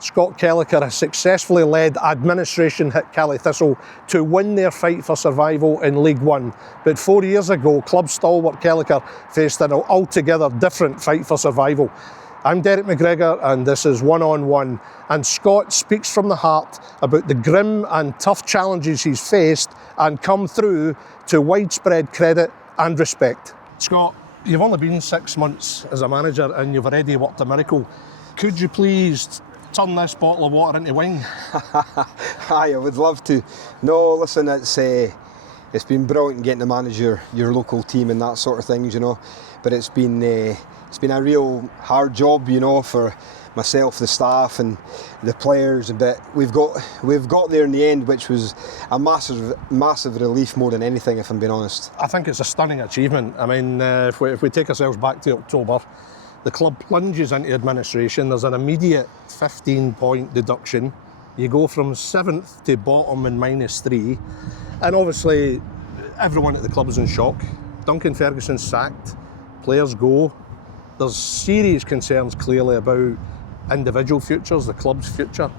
Scott Kellacher has successfully led administration hit Caley Thistle to win their fight for survival in League One. But 4 years ago, club stalwart Kellacher faced an altogether different fight for survival. I'm Derek McGregor and this is One on One, and Scott speaks from the heart about the grim and tough challenges he's faced and come through to widespread credit and respect. Scott, you've only been 6 months as a manager and you've already worked a miracle. Could you please turn this bottle of water into wine? Aye, I would love to. No, listen, it's been brilliant getting to manage your local team and that sort of things, you know. But it's been a real hard job, you know, for myself, the staff, and the players. But we've got there in the end, which was a massive relief more than anything, if I'm being honest. I think it's a stunning achievement. I mean, if we take ourselves back to October, the club plunges into administration. There's an immediate 15-point deduction. You go from 7th to bottom in -3. And obviously, everyone at the club is in shock. Duncan Ferguson's sacked. Players go. There's serious concerns clearly about individual futures, the club's future.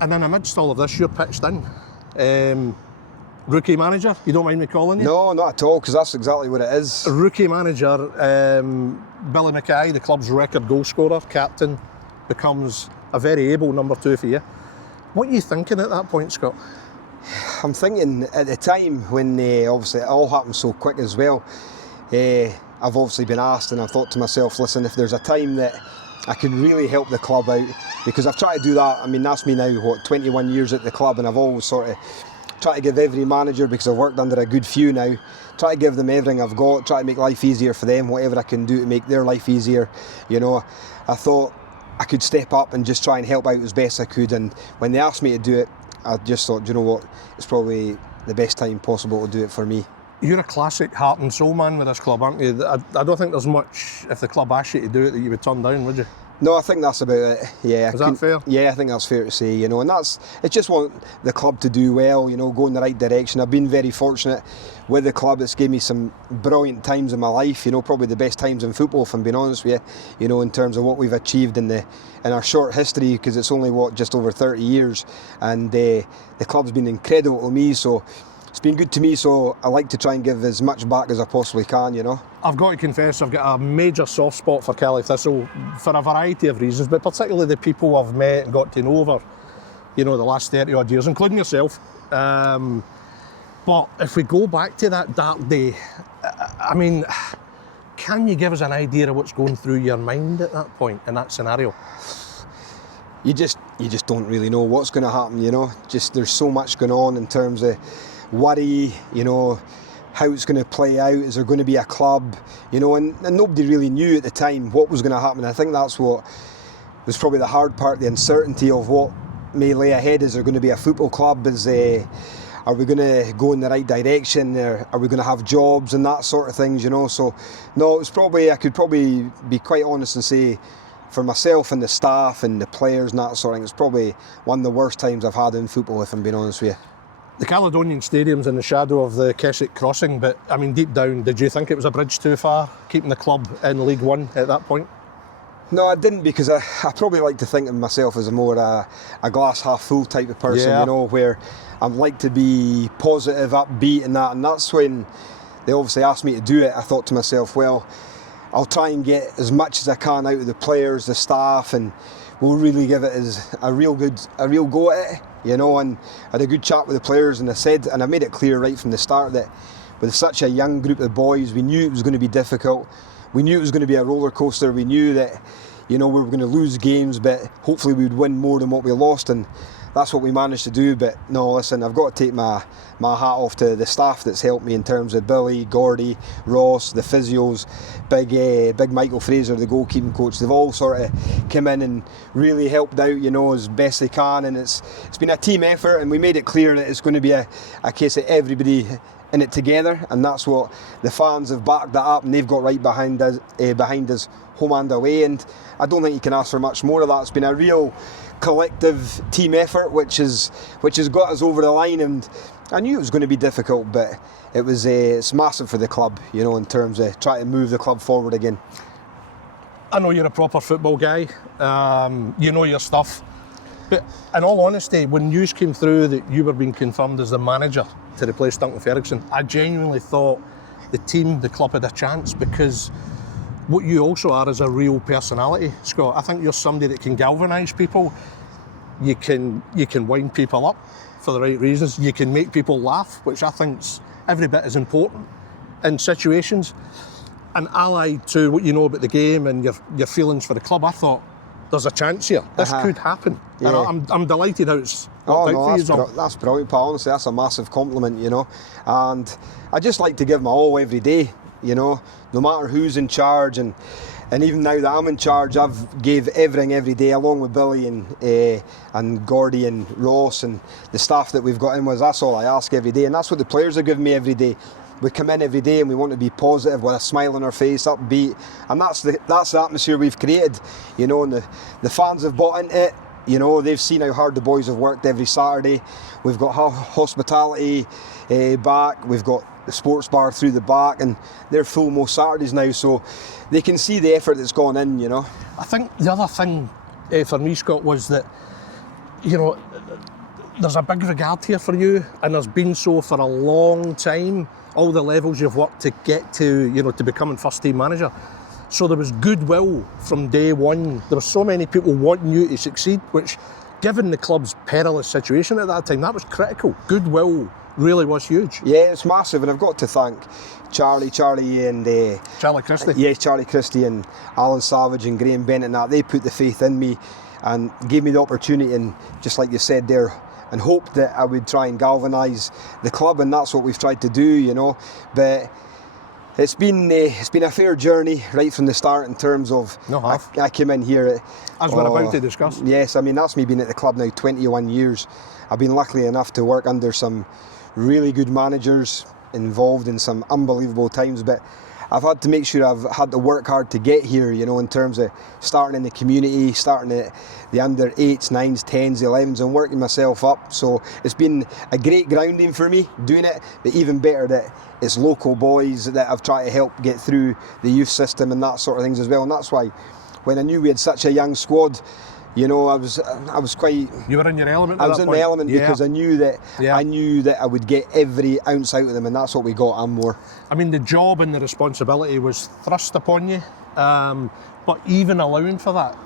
And then amidst all of this, you're pitched in. Rookie manager, you don't mind me calling you? No, not at all, because that's exactly what it is. Rookie manager, Billy Mackay, the club's record goal scorer, captain, becomes a very able number 2 for you. What are you thinking at that point, Scott? I'm thinking at the time when obviously it all happened so quick as well, I've obviously been asked, and I've thought to myself, listen, if there's a time that I can really help the club out, because I've tried to do that. I mean, that's me now, 21 years at the club, and I've always sort of tried to give every manager, because I've worked under a good few now, try to give them everything I've got, try to make life easier for them, whatever I can do to make their life easier. You know, I thought I could step up and just try and help out as best I could, and when they asked me to do it, I just thought, you know what, it's probably the best time possible to do it for me. You're a classic heart and soul man with this club, aren't you? I don't think there's much, if the club asked you to do it, that you would turn down, would you? No, I think that's about it. Yeah. Is that fair? Yeah, I think that's fair to say, you know, and it's just want the club to do well, you know, go in the right direction. I've been very fortunate with the club. It's given me some brilliant times in my life, you know, probably the best times in football, if I'm being honest with you know, in terms of what we've achieved in our short history, because it's only, just over 30 years, and the club's been incredible to me, so it's been good to me, so I like to try and give as much back as I possibly can, you know. I've got to confess, I've got a major soft spot for Caley Thistle for a variety of reasons, but particularly the people I've met and got to know over, you know, the last 30 odd years, including yourself. But if we go back to that dark day, I mean, can you give us an idea of what's going through your mind at that point, in that scenario? You just don't really know what's going to happen, you know. Just there's so much going on in terms of worry, you know, how it's going to play out. Is there going to be a club, you know, and nobody really knew at the time what was going to happen. I think that's what was probably the hard part, the uncertainty of what may lay ahead. Is there going to be a football club? Are we going to go in the right direction? Are we going to have jobs and that sort of things, you know? So no, it was probably, I could probably be quite honest and say, for myself and the staff and the players and that sort of thing, it's probably one of the worst times I've had in football, if I'm being honest with you. The Caledonian Stadium's in the shadow of the Keswick crossing, but I mean, deep down, did you think it was a bridge too far, keeping the club in League One at that point? No, I didn't, because I probably like to think of myself as a glass half full type of person, yeah. You know, where I like to be positive, upbeat and that, and that's when they obviously asked me to do it. I thought to myself, well, I'll try and get as much as I can out of the players, the staff, and we'll really give it as a real go at it, you know. And I had a good chat with the players, and I made it clear right from the start that with such a young group of boys, we knew it was going to be difficult. We knew it was going to be a roller coaster. We knew that, you know, we were going to lose games, but hopefully we would win more than what we lost, and that's what we managed to do. But no, listen, I've got to take my hat off to the staff that's helped me in terms of Billy, Gordy, Ross, the physios, big Michael Fraser, the goalkeeping coach. They've all sort of come in and really helped out, you know, as best they can, and it's been a team effort, and we made it clear that it's going to be a case of everybody in it together, and that's what the fans have backed that up, and they've got right behind us home and away, and I don't think you can ask for much more of that. It's been a real collective team effort which has got us over the line, and I knew it was going to be difficult, but it's massive for the club, you know, in terms of trying to move the club forward again. I know you're a proper football guy. You know your stuff. But in all honesty, when news came through that you were being confirmed as the manager to replace Duncan Ferguson, I genuinely thought the team, the club had a chance, because what you also are is a real personality, Scott. I think you're somebody that can galvanise people. You can wind people up for the right reasons. You can make people laugh, which I think's every bit as important in situations. And allied to what you know about the game and your feelings for the club, I thought there's a chance here. This could happen. Yeah. And I'm delighted how it's worked out for you. That's brilliant, pal. Honestly, that's a massive compliment, you know. And I just like to give my all every day, you know, no matter who's in charge. And even now that I'm in charge, I've gave everything every day, along with Billy and Gordy and Ross and the staff that we've got in with us. That's all I ask every day, and that's what the players are giving me every day. We come in every day and we want to be positive with a smile on our face, upbeat, and that's the atmosphere we've created, you know. And the fans have bought into it. You know, they've seen how hard the boys have worked every Saturday. We've got hospitality back. We've got the sports bar through the back, and they're full most Saturdays now, so they can see the effort that's gone in, you know. I think the other thing for me, Scott, was that, you know, there's a big regard here for you, and there's been so for a long time. All the levels you've worked to get to, you know, to becoming first team manager. So there was goodwill from day one. There were so many people wanting you to succeed, which, given the club's perilous situation at that time, that was critical. Goodwill really was huge. Yeah, it's massive, and I've got to thank Charlie and Charlie Christie. Yeah, Charlie Christie and Alan Savage and Graham Bennett and that. They put the faith in me and gave me the opportunity, and just like you said there, and hoped that I would try and galvanise the club, and that's what we've tried to do, you know. But it's been a fair journey right from the start in terms of I came in here as we're about to discuss. Yes, I mean, that's me being at the club now 21 years. I've been lucky enough to work under some really good managers, involved in some unbelievable times, but I've had to make sure I've had to work hard to get here, you know, in terms of starting in the community, starting at the under 8s, 9s, 10s, 11s, and working myself up. So it's been a great grounding for me doing it, but even better that it's local boys that I've tried to help get through the youth system and that sort of things as well. And that's why when I knew we had such a young squad, you know, I was quite. You were in your element. I was in my element, yeah. Because I knew that I would get every ounce out of them, and that's what we got and more. I mean, the job and the responsibility was thrust upon you, but even allowing for that,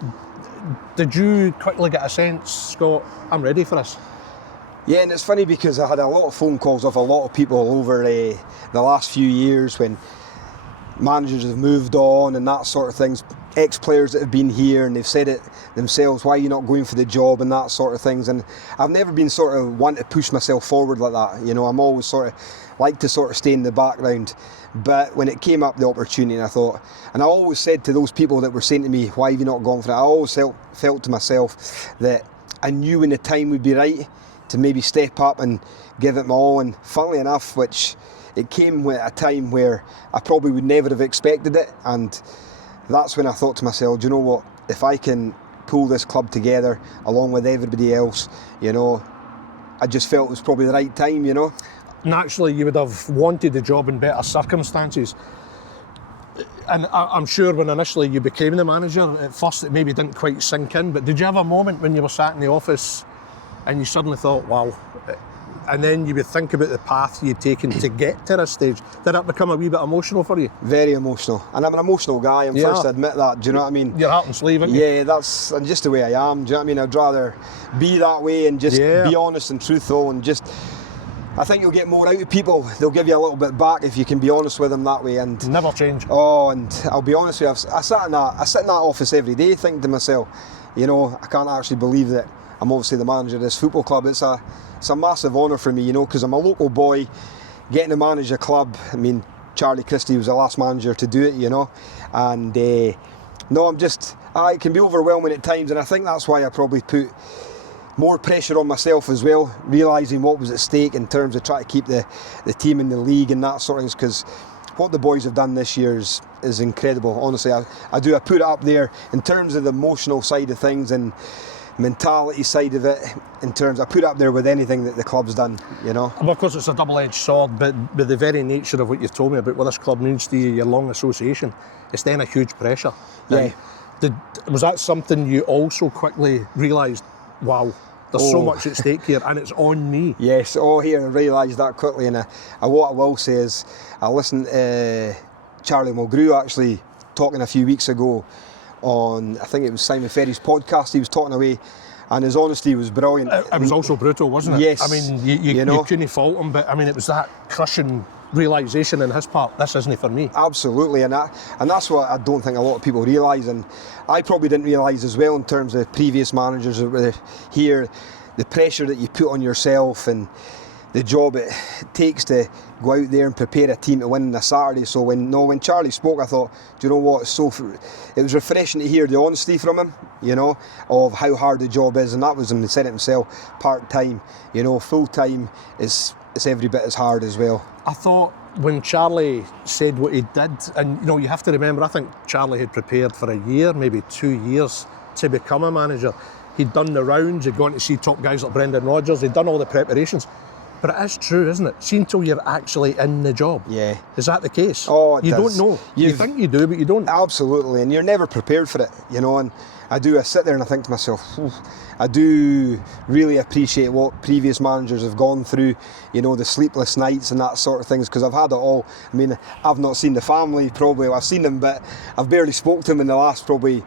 did you quickly get a sense, Scott, I'm ready for this? Yeah, and it's funny because I had a lot of phone calls off a lot of people over the last few years when managers have moved on and that sort of things, ex-players that have been here and they've said it themselves, why are you not going for the job and that sort of things. And I've never been sort of one to push myself forward like that, you know. I'm always sort of like to sort of stay in the background. But when it came up, the opportunity, and I thought, and I always said to those people that were saying to me, why have you not gone for it, I always felt to myself that I knew when the time would be right to maybe step up and give it my all. And funnily enough, which it came at a time where I probably would never have expected it, and that's when I thought to myself, do you know what, if I can pull this club together along with everybody else, you know, I just felt it was probably the right time, you know. Naturally, you would have wanted the job in better circumstances. And I'm sure when initially you became the manager, at first it maybe didn't quite sink in, but did you have a moment when you were sat in the office and you suddenly thought, wow, and then you would think about the path you'd taken to get to this stage? Did that become a wee bit emotional for you? Very emotional, and I'm an emotional guy, I'm first to admit that, do you know what I mean? Your heart and sleeve, aren't you? Yeah, that's just the way I am, do you know what I mean? I'd rather be that way and just be honest and truthful, and just, I think you'll get more out of people. They'll give you a little bit back if you can be honest with them that way. And never change. Oh, and I'll be honest with you, I sit in that office every day thinking to myself, you know, I can't actually believe that I'm obviously the manager of this football club. It's a massive honour for me, you know, because I'm a local boy getting to manage a club. I mean, Charlie Christie was the last manager to do it, you know, and no, it can be overwhelming at times, and I think that's why I probably put more pressure on myself as well, realising what was at stake in terms of trying to keep the team in the league and that sort of things, because what the boys have done this year is incredible. Honestly, I put it up there in terms of the emotional side of things and mentality side of it, in terms, I put it up there with anything that the club's done, you know. Well, of course, it's a double-edged sword, but by the very nature of what you've told me about what this club means to you, your long association, it's then a huge pressure. Yeah. Was that something you also quickly realised, wow, there's so much at stake here and it's on me? Yes, here I realised that quickly, and what I will say is I listened to Charlie Mulgrew actually talking a few weeks ago on, I think it was Simon Ferry's podcast. He was talking away and his honesty was brilliant. It was also brutal, wasn't it? Yes. I mean, you couldn't fault him, but I mean, it was that crushing realisation on his part, this isn't for me. Absolutely, and that's what I don't think a lot of people realise, and I probably didn't realise as well in terms of previous managers that were here, the pressure that you put on yourself and the job it takes to go out there and prepare a team to win on a Saturday. So when Charlie spoke, I thought, do you know what, it was refreshing to hear the honesty from him, of how hard the job is, and that was him, he said it himself, part-time, full-time is every bit as hard as well. I thought when Charlie said what he did, and you have to remember, I think Charlie had prepared for a year, maybe 2 years to become a manager. He'd done the rounds, he'd gone to see top guys like Brendan Rodgers, he'd done all the preparations. But it is true, isn't it? See until you're actually in the job. Yeah. Is that the case? Oh, it You does. don't know. You think you do, but you don't. Absolutely, and you're never prepared for it, and I sit there and I think to myself, I do really appreciate what previous managers have gone through, the sleepless nights and that sort of things, because I've had it all. I mean, I've not seen the family probably, I've seen them, but I've barely spoke to them in the last probably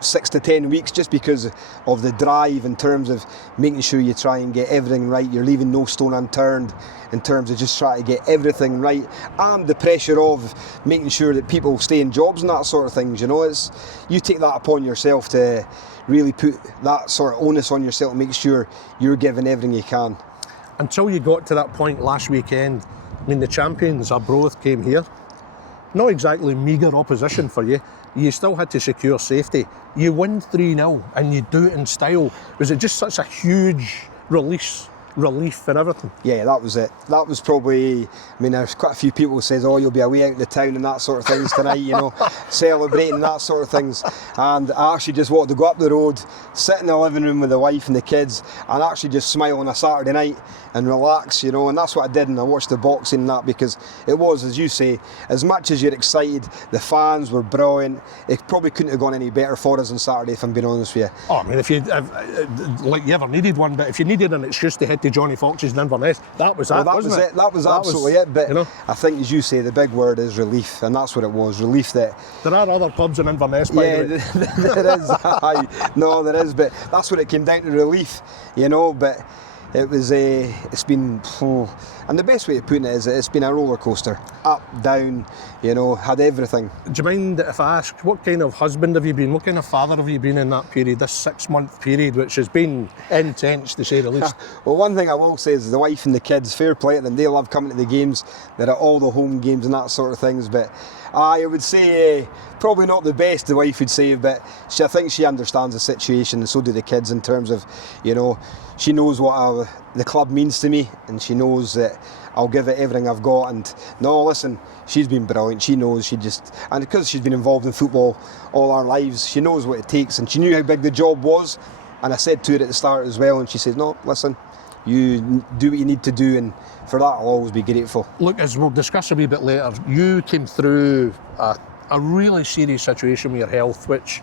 6 to 10 weeks, just because of the drive in terms of making sure you try and get everything right. You're leaving no stone unturned in terms of just trying to get everything right, and the pressure of making sure that people stay in jobs and that sort of things. You take that upon yourself to really put that sort of onus on yourself and make sure you're giving everything you can. Until you got to that point last weekend, I mean, the champions, Arbroath, came here. Not exactly meagre opposition for you. You still had to secure safety. You win 3-0 and you do it in style. Was it just such a huge relief and everything? Yeah, that was it. That was probably, there's quite a few people who says, you'll be away out in the town and that sort of things tonight, celebrating that sort of things. And I actually just wanted to go up the road, sit in the living room with the wife and the kids, and actually just smile on a Saturday night and relax, and that's what I did. And I watched the boxing and that, because it was, as you say, as much as you're excited, the fans were brilliant. It probably couldn't have gone any better for us on Saturday, if I'm being honest with you. Oh, if you ever needed one, but if you needed an excuse to head to Johnny Fox's in Inverness, that was that, wasn't it? That was absolutely it. But I think, as you say, the big word is relief, and that's what it was. Relief that there are other pubs in Inverness, by the way. There is. No, there is, but that's what it came down to, relief. But it was it's been, and the best way of putting it is it's been a roller coaster, up, down, had everything. Do you mind if I ask, what kind of husband have you been? What kind of father have you been in that period, this 6-month period, which has been intense to say the least? Well, one thing I will say is the wife and the kids, fair play to them, they love coming to the games. They're at all the home games and that sort of things, but I would say probably not the best, the wife would say, but I think she understands the situation, and so do the kids, in terms of, she knows what the club means to me, and she knows that I'll give it everything I've got. And no, listen, she's been brilliant. She knows, and because she's been involved in football all our lives, she knows what it takes, and she knew how big the job was. And I said to her at the start as well, and she said, no, listen, you do what you need to do, and for that I'll always be grateful. Look, as we'll discuss a wee bit later, you came through a really serious situation with your health, which,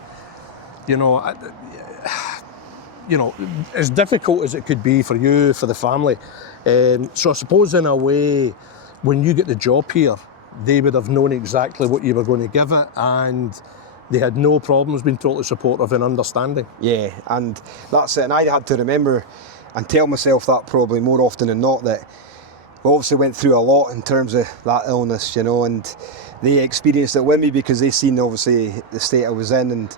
as difficult as it could be for you, for the family. So I suppose in a way, when you get the job here, they would have known exactly what you were going to give it, and they had no problems being totally supportive and understanding. Yeah, and that's it. And I had to remember and tell myself that probably more often than not, that we obviously went through a lot in terms of that illness, and they experienced it with me, because they seen obviously the state I was in, and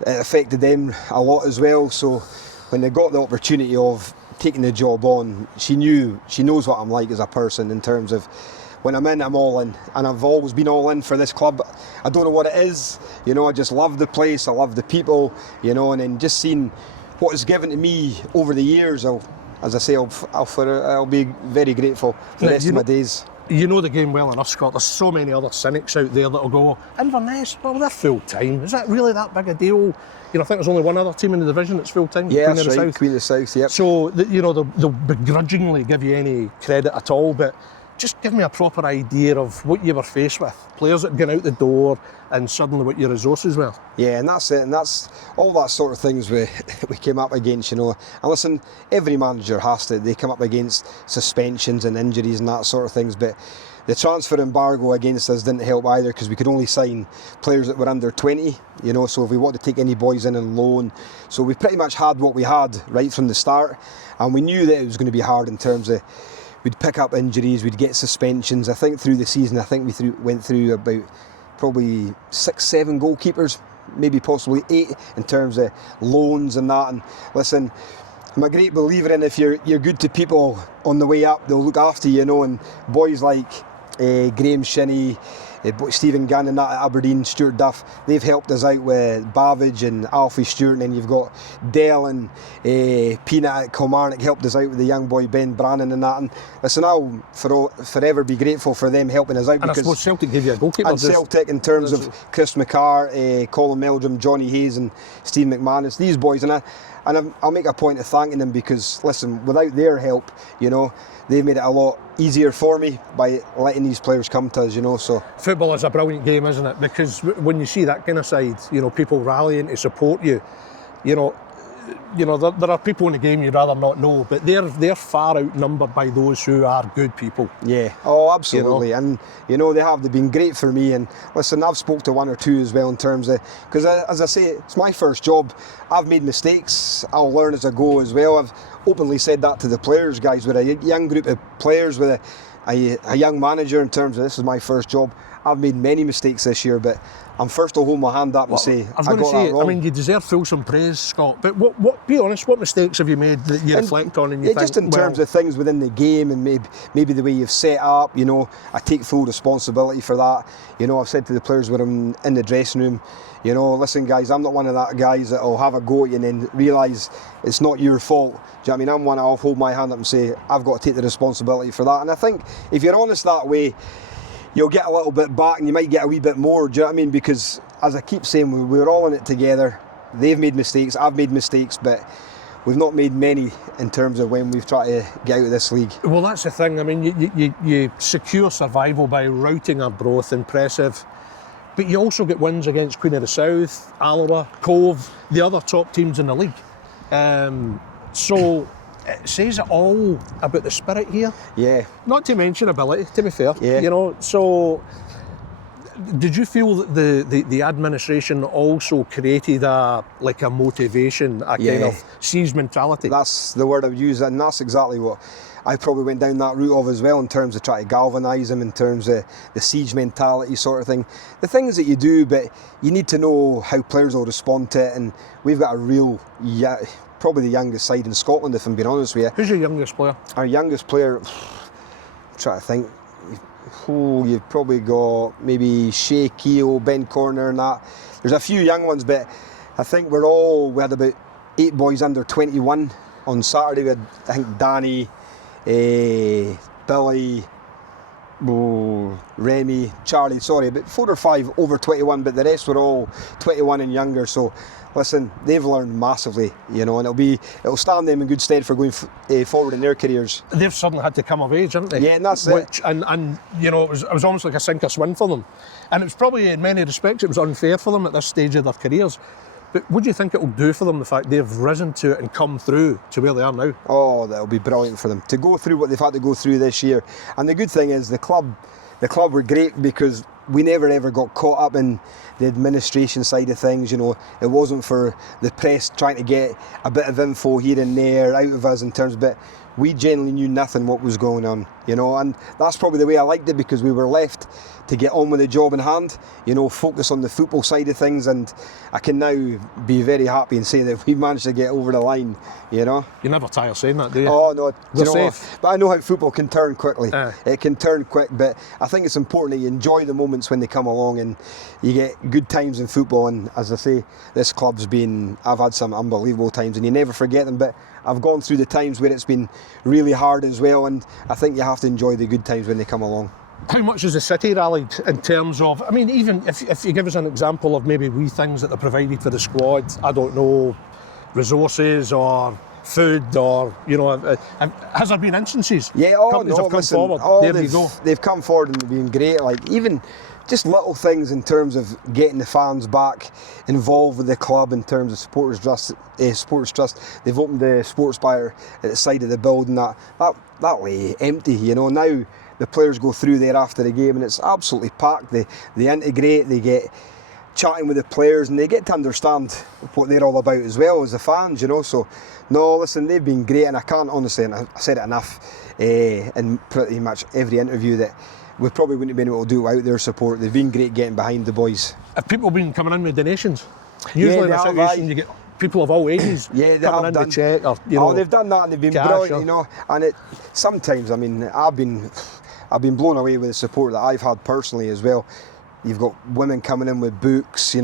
it affected them a lot as well. So when they got the opportunity of taking the job on, she knows what I'm like as a person, in terms of when I'm in, I'm all in, and I've always been all in for this club. I don't know what it is, I just love the place, I love the people, and then just seeing what is given to me over the years, I'll be very grateful for the rest of my days. You know the game well enough, Scott. There's so many other cynics out there that'll go, Inverness, well, they're full time. Is that really that big a deal? I think there's only one other team in the division that's full time. Yeah, that's right, Queen of the South, yep. So, they'll begrudgingly give you any credit at all, but just give me a proper idea of what you were faced with. Players that had gone out the door and suddenly what your resources were. Yeah, and that's it, and that's all that sort of things we came up against, you know. And listen, every manager they come up against suspensions and injuries and that sort of things, but the transfer embargo against us didn't help either, because we could only sign players that were under 20, you know, so if we wanted to take any boys in on loan, so we pretty much had what we had right from the start, and we knew that it was going to be hard in terms of we'd pick up injuries, we'd get suspensions. I think through the season, we went through about probably 6-7 goalkeepers, maybe possibly 8 in terms of loans and that. And listen, I'm a great believer in if you're good to people on the way up, they'll look after you, you know. And boys like Graham Shinney, Stephen Gunn and that at Aberdeen, Stuart Duff, they've helped us out with Babbage and Alfie Stewart, and then you've got Dell and Peanut at Kilmarnock helped us out with the young boy Ben Brannan and that. And listen, I'll forever be grateful for them helping us out. And I suppose Celtic gave you a goalkeeper. And Celtic, in terms of Chris McCarr, Colin Meldrum, Johnny Hayes and Steve McManus, these boys, and I'll make a point of thanking them, because listen, without their help, you know, they've made it a lot easier for me by letting these players come to us, you know. So football is a brilliant game, isn't it? Because when you see that kind of side, you know, people rallying to support you, you know, there are people in the game you'd rather not know, but they're far outnumbered by those who are good people. Yeah, oh, absolutely. You know? And you know, they've been great for me. And listen, I've spoke to one or two as well in terms of, because as I say, it's my first job. I've made mistakes. I'll learn as I go as well. I've openly said that to the players, guys, with a young group of players, with a young manager, in terms of this is my first job. I've made many mistakes this year, but I'm first to hold my hand up and say, I got that wrong. I mean, you deserve fulsome praise, Scott, but be honest, what mistakes have you made that you reflect on and you think, just in terms of things within the game and maybe the way you've set up, you know, I take full responsibility for that. You know, I've said to the players when I'm in the dressing room, you know, listen guys, I'm not one of that guys that'll have a go at you and then realise it's not your fault. Do you know what I mean? I'm one I'll hold my hand up and say, I've got to take the responsibility for that. And I think if you're honest that way, you'll get a little bit back and you might get a wee bit more, do you know what I mean? Because as I keep saying, we're all in it together. They've made mistakes, I've made mistakes, but we've not made many in terms of when we've tried to get out of this league. Well, that's the thing. I mean, you secure survival by routing Arbroath, impressive. But you also get wins against Queen of the South, Alloa, Cove, the other top teams in the league. So it says it all about the spirit here. Yeah. Not to mention ability, to be fair. Yeah. You know, so did you feel that the administration also created a motivation, a kind of siege mentality? That's the word I would use, and that's exactly what I probably went down that route of as well, in terms of trying to galvanise them, in terms of the siege mentality sort of thing. The things that you do, but you need to know how players will respond to it, and we've got a real, probably the youngest side in Scotland, if I'm being honest with you. Who's your youngest player? Our youngest player, I'm trying to think. You've probably got maybe Shea Keogh, Ben Corner and that. There's a few young ones, but I think we had about 8 boys under 21 on Saturday. We had, I think, Danny, Billy, Remy, Charlie, about 4 or 5 over 21, but the rest were all 21 and younger. So listen, they've learned massively, you know, and it'll stand them in good stead for going forward in their careers. They've suddenly had to come of age, haven't they? Yeah, and that's it. And you know, it was almost like a sink or swim for them. And it was probably, in many respects, it was unfair for them at this stage of their careers. But what do you think it will do for them, the fact they've risen to it and come through to where they are now? Oh, that'll be brilliant for them to go through what they've had to go through this year. And the good thing is the club were great, because we never ever got caught up in the administration side of things. You know, it wasn't for the press trying to get a bit of info here and there out of us in terms of, but we genuinely knew nothing what was going on, you know, and that's probably the way I liked it, because we were left to get on with the job in hand, you know, focus on the football side of things, and I can now be very happy and say that we managed to get over the line, you know. You never tire saying that, do you? Oh no, we're safe. But I know how football can turn quickly. It can turn quick, but I think it's important that you enjoy the moments when they come along, and you get good times in football. And as I say, this club's I've had some unbelievable times, and you never forget them, but I've gone through the times where it's been really hard as well, and I think you have to enjoy the good times when they come along. How much has the city rallied in terms of, I mean, even if you give us an example of maybe wee things that they provided for the squad, I don't know, resources or food or, has there been instances? Yeah, Companies have come forward. There you go. They've come forward and they've been great. Like even just little things in terms of getting the fans back involved with the club in terms of supporters trust. They've opened the sports bar at the side of the building that lay empty. Now the players go through there after the game and it's absolutely packed. They integrate. They get chatting with the players and they get to understand what they're all about as well as the fans. So no, listen, they've been great, and I can't honestly, and I said it enough in pretty much every interview, that we probably wouldn't have been able to do it without their support. They've been great getting behind the boys. Have people been coming in with donations? Usually in a situation you get people of all ages coming in to check, or they've done that and they've been brilliant, and it sometimes, I've been blown away with the support that I've had personally as well. You've got women coming in with books,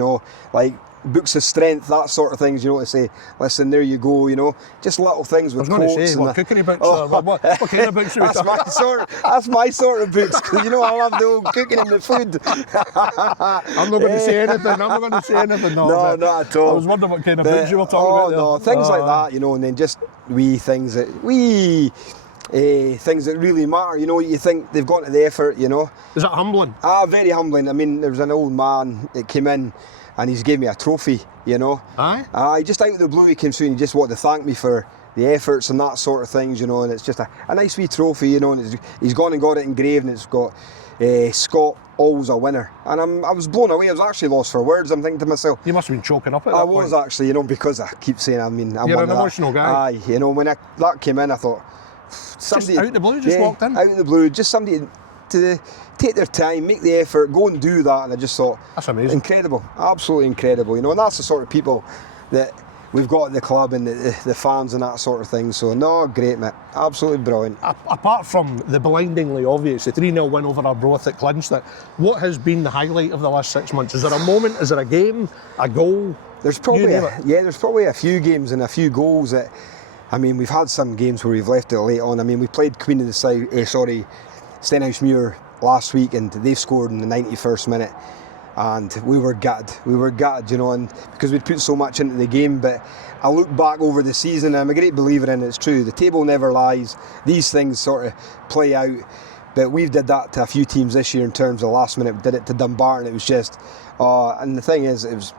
like books of strength, that sort of things, to say, listen, there you go, just little things with quotes. I was going to say, cookery books, or what kind of books are we talking? That's my sort of books, because I love the old cooking and the food. I'm not going to say anything. No, not at all. I was wondering what kind of books you were talking about. No, things like that, and then just things that really matter, you think they've gone to the effort, Is that humbling? Very humbling. There was an old man that came in and he's gave me a trophy, Aye? Just out of the blue he came through and he just wanted to thank me for the efforts and that sort of things, and it's just a nice wee trophy, and he's gone and got it engraved and it's got Scott, always a winner. And I was blown away. I was actually lost for words. I'm thinking to myself, you must have been choking up at that point. I was actually, because I keep saying, I'm You're an emotional guy. Aye, when that came in, I thought, somebody, just out of the blue, just walked in? Out of the blue, just somebody to take their time, make the effort, go and do that, and I just thought, that's amazing. Incredible, absolutely incredible, and that's the sort of people that we've got at the club and the fans and that sort of thing. So no, great, mate, absolutely brilliant. Apart from the blindingly obvious, the 3-0 win over Arbroath that clinched it, what has been the highlight of the last 6 months? Is there a moment, is there a game, a goal? There's probably a few games and a few goals that, we've had some games where we've left it late on. We played Queen of the South, Stenhousemuir last week, and they've scored in the 91st minute, and we were gutted, and because we'd put so much into the game. But I look back over the season, and I'm a great believer in it. It's true, the table never lies, these things sort of play out, but we've did that to a few teams this year in terms of last minute. We did it to Dumbarton, it was just, and the thing is, it was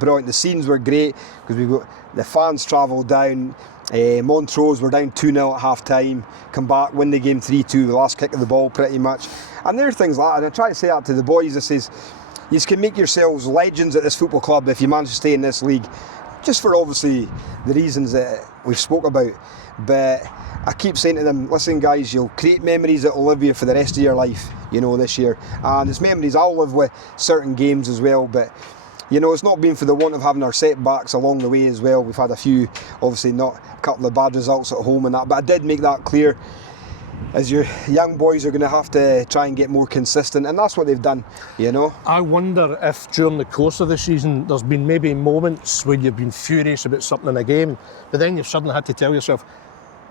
brilliant. The scenes were great, because we got the fans travelled down. Montrose were down 2-0 at half time, come back, win the game 3-2, the last kick of the ball pretty much. And there are things like that, and I try to say that to the boys. I says, you can make yourselves legends at this football club if you manage to stay in this league, just for obviously the reasons that we've spoke about. But I keep saying to them, listen guys, you'll create memories that will live with you for the rest of your life, this year. And it's memories I'll live with certain games as well, but it's not been for the want of having our setbacks along the way as well. We've had a few, obviously not a couple of bad results at home and that, but I did make that clear, as your young boys are going to have to try and get more consistent, and that's what they've done, I wonder if during the course of the season there's been maybe moments where you've been furious about something in a game, but then you've suddenly had to tell yourself,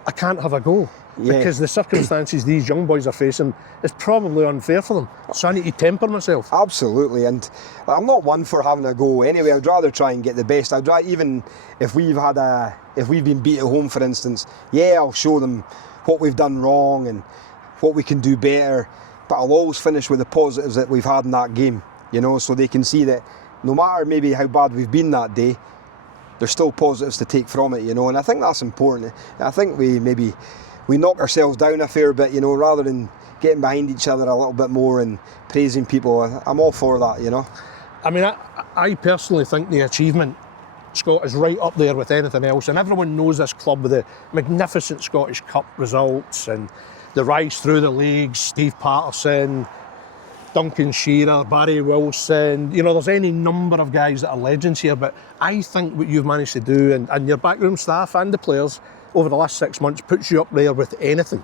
I can't have a go. Because the circumstances these young boys are facing is probably unfair for them. So I need to temper myself. Absolutely, and I'm not one for having a go anyway. I'd rather try and get the best. I'd rather, even if we've been beat at home, for instance, I'll show them what we've done wrong and what we can do better. But I'll always finish with the positives that we've had in that game, so they can see that no matter maybe how bad we've been that day, there's still positives to take from it, and I think that's important. I think we knock ourselves down a fair bit, rather than getting behind each other a little bit more and praising people. I'm all for that, I personally think the achievement, Scott, is right up there with anything else, and everyone knows this club with the magnificent Scottish Cup results and the rise through the leagues, Steve Patterson, Duncan Shearer, Barry Wilson, there's any number of guys that are legends here, but I think what you've managed to do, and your backroom staff and the players over the last 6 months, puts you up there with anything.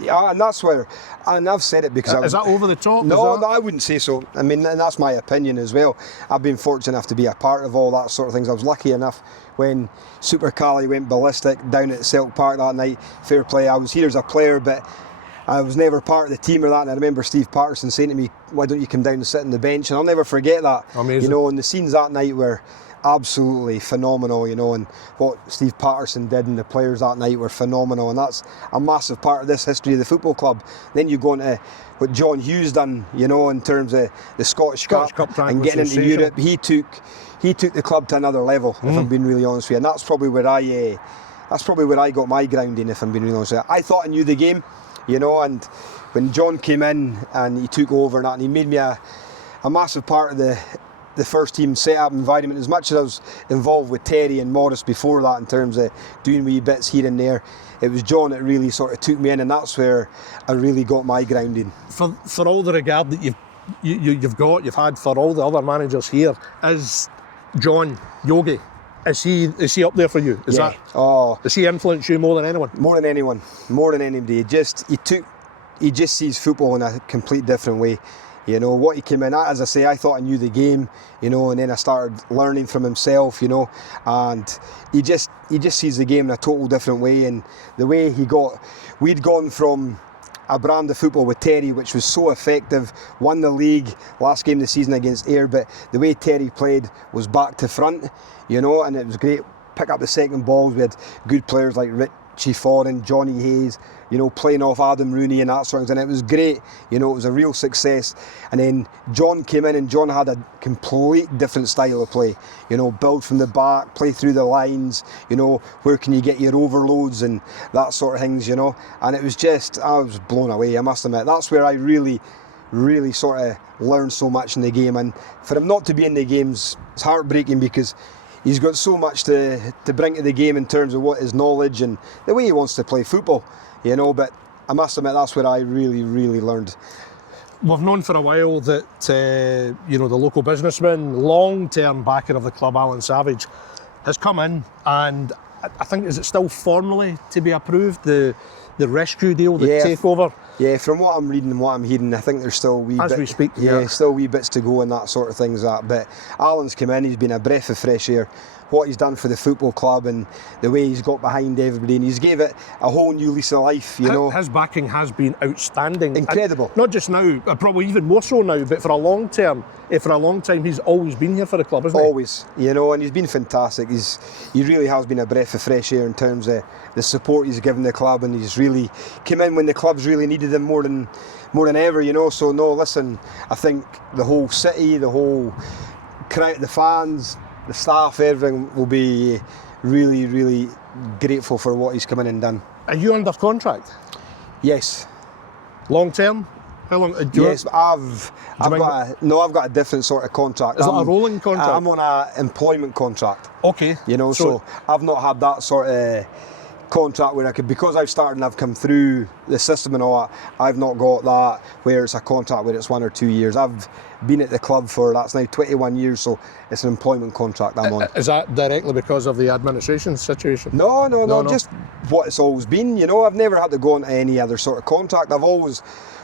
Yeah, and that's where, and I've said it because is that over the top? No, I wouldn't say so. And that's my opinion as well. I've been fortunate enough to be a part of all that sort of things. I was lucky enough when Super Caley went ballistic down at Celtic Park that night. Fair play, I was here as a player, but I was never part of the team or that, and I remember Steve Patterson saying to me, why don't you come down and sit on the bench? And I'll never forget that. Amazing. And the scenes that night were absolutely phenomenal, you know, and what Steve Patterson did and the players that night were phenomenal, and that's a massive part of this history of the football club. Then you go into what John Hughes done, you know, in terms of the Scottish Cup and getting into Europe. He took the club to another level, if I'm being really honest with you, and that's probably where I got my grounding, if I'm being really honest with you. I thought I knew the game, you know, and when John came in and he took over and that, and he made me a massive part of the first team set-up environment. As much as I was involved with Terry and Morris before that in terms of doing wee bits here and there, it was John that really sort of took me in, and that's where I really got my grounding. For all the regard that you've had for all the other managers here, is John Yogi, is he up there for you? Does he influence you more than anyone? More than anyone, more than anybody. He just sees football in a complete different way. You know, what he came in at, as I say, I thought I knew the game, you know, and then I started learning from himself, you know, and he just sees the game in a total different way. And the way we'd gone from a brand of football with Terry, which was so effective, won the league last game of the season against Ayr, but the way Terry played was back to front, you know, and it was great. Pick up the second balls, we had good players like Richie Foran, Johnny Hayes, you know, playing off Adam Rooney and that sort of thing, and it was great, you know, it was a real success. And then John came in, and John had a complete different style of play, you know, build from the back, play through the lines, you know, where can you get your overloads and that sort of things, you know, and it was just, I was blown away, I must admit. That's where I really sort of learned so much in the game, and for him not to be in the games, it's heartbreaking, because he's got so much to bring to the game in terms of what his knowledge and the way he wants to play football, you know, but I must admit that's where I really learned. We've known for a while that, you know, the local businessman, long-term backer of the club, Alan Savage, has come in, and I think, is it still formally to be approved, the rescue deal, the takeover? Yeah, from what I'm reading and what I'm hearing, I think there's still we speak. Still wee bits to go and that sort of things. But Alan's come in, he's been a breath of fresh air. What he's done for the football club and the way he's got behind everybody, and he's gave it a whole new lease of life, you know. His backing has been outstanding. Incredible. Not just now, probably even more so now, but for a long time, he's always been here for the club, isn't he? Always, you know, and he's been fantastic. He really has been a breath of fresh air in terms of the support he's given the club, and he's really come in when the club's really needed him more than ever, you know. So no, listen, I think the whole city, the whole crowd, the fans, the staff, everything will be really grateful for what he's come in and done. Are you under contract? Yes. Long term? How long? Yes, I've got a different sort of contract. Is it a rolling contract? I'm on an employment contract. Okay. You know, so I've not had that sort of contract where I could, because I've started and I've come through the system and all that, I've not got that where it's a contract where it's 1 or 2 years. I've been at the club for, that's now 21 years, so it's an employment contract I'm on. Is that directly because of the administration situation? No, just what it's always been, you know. I've never had to go on to any other sort of contract. I've always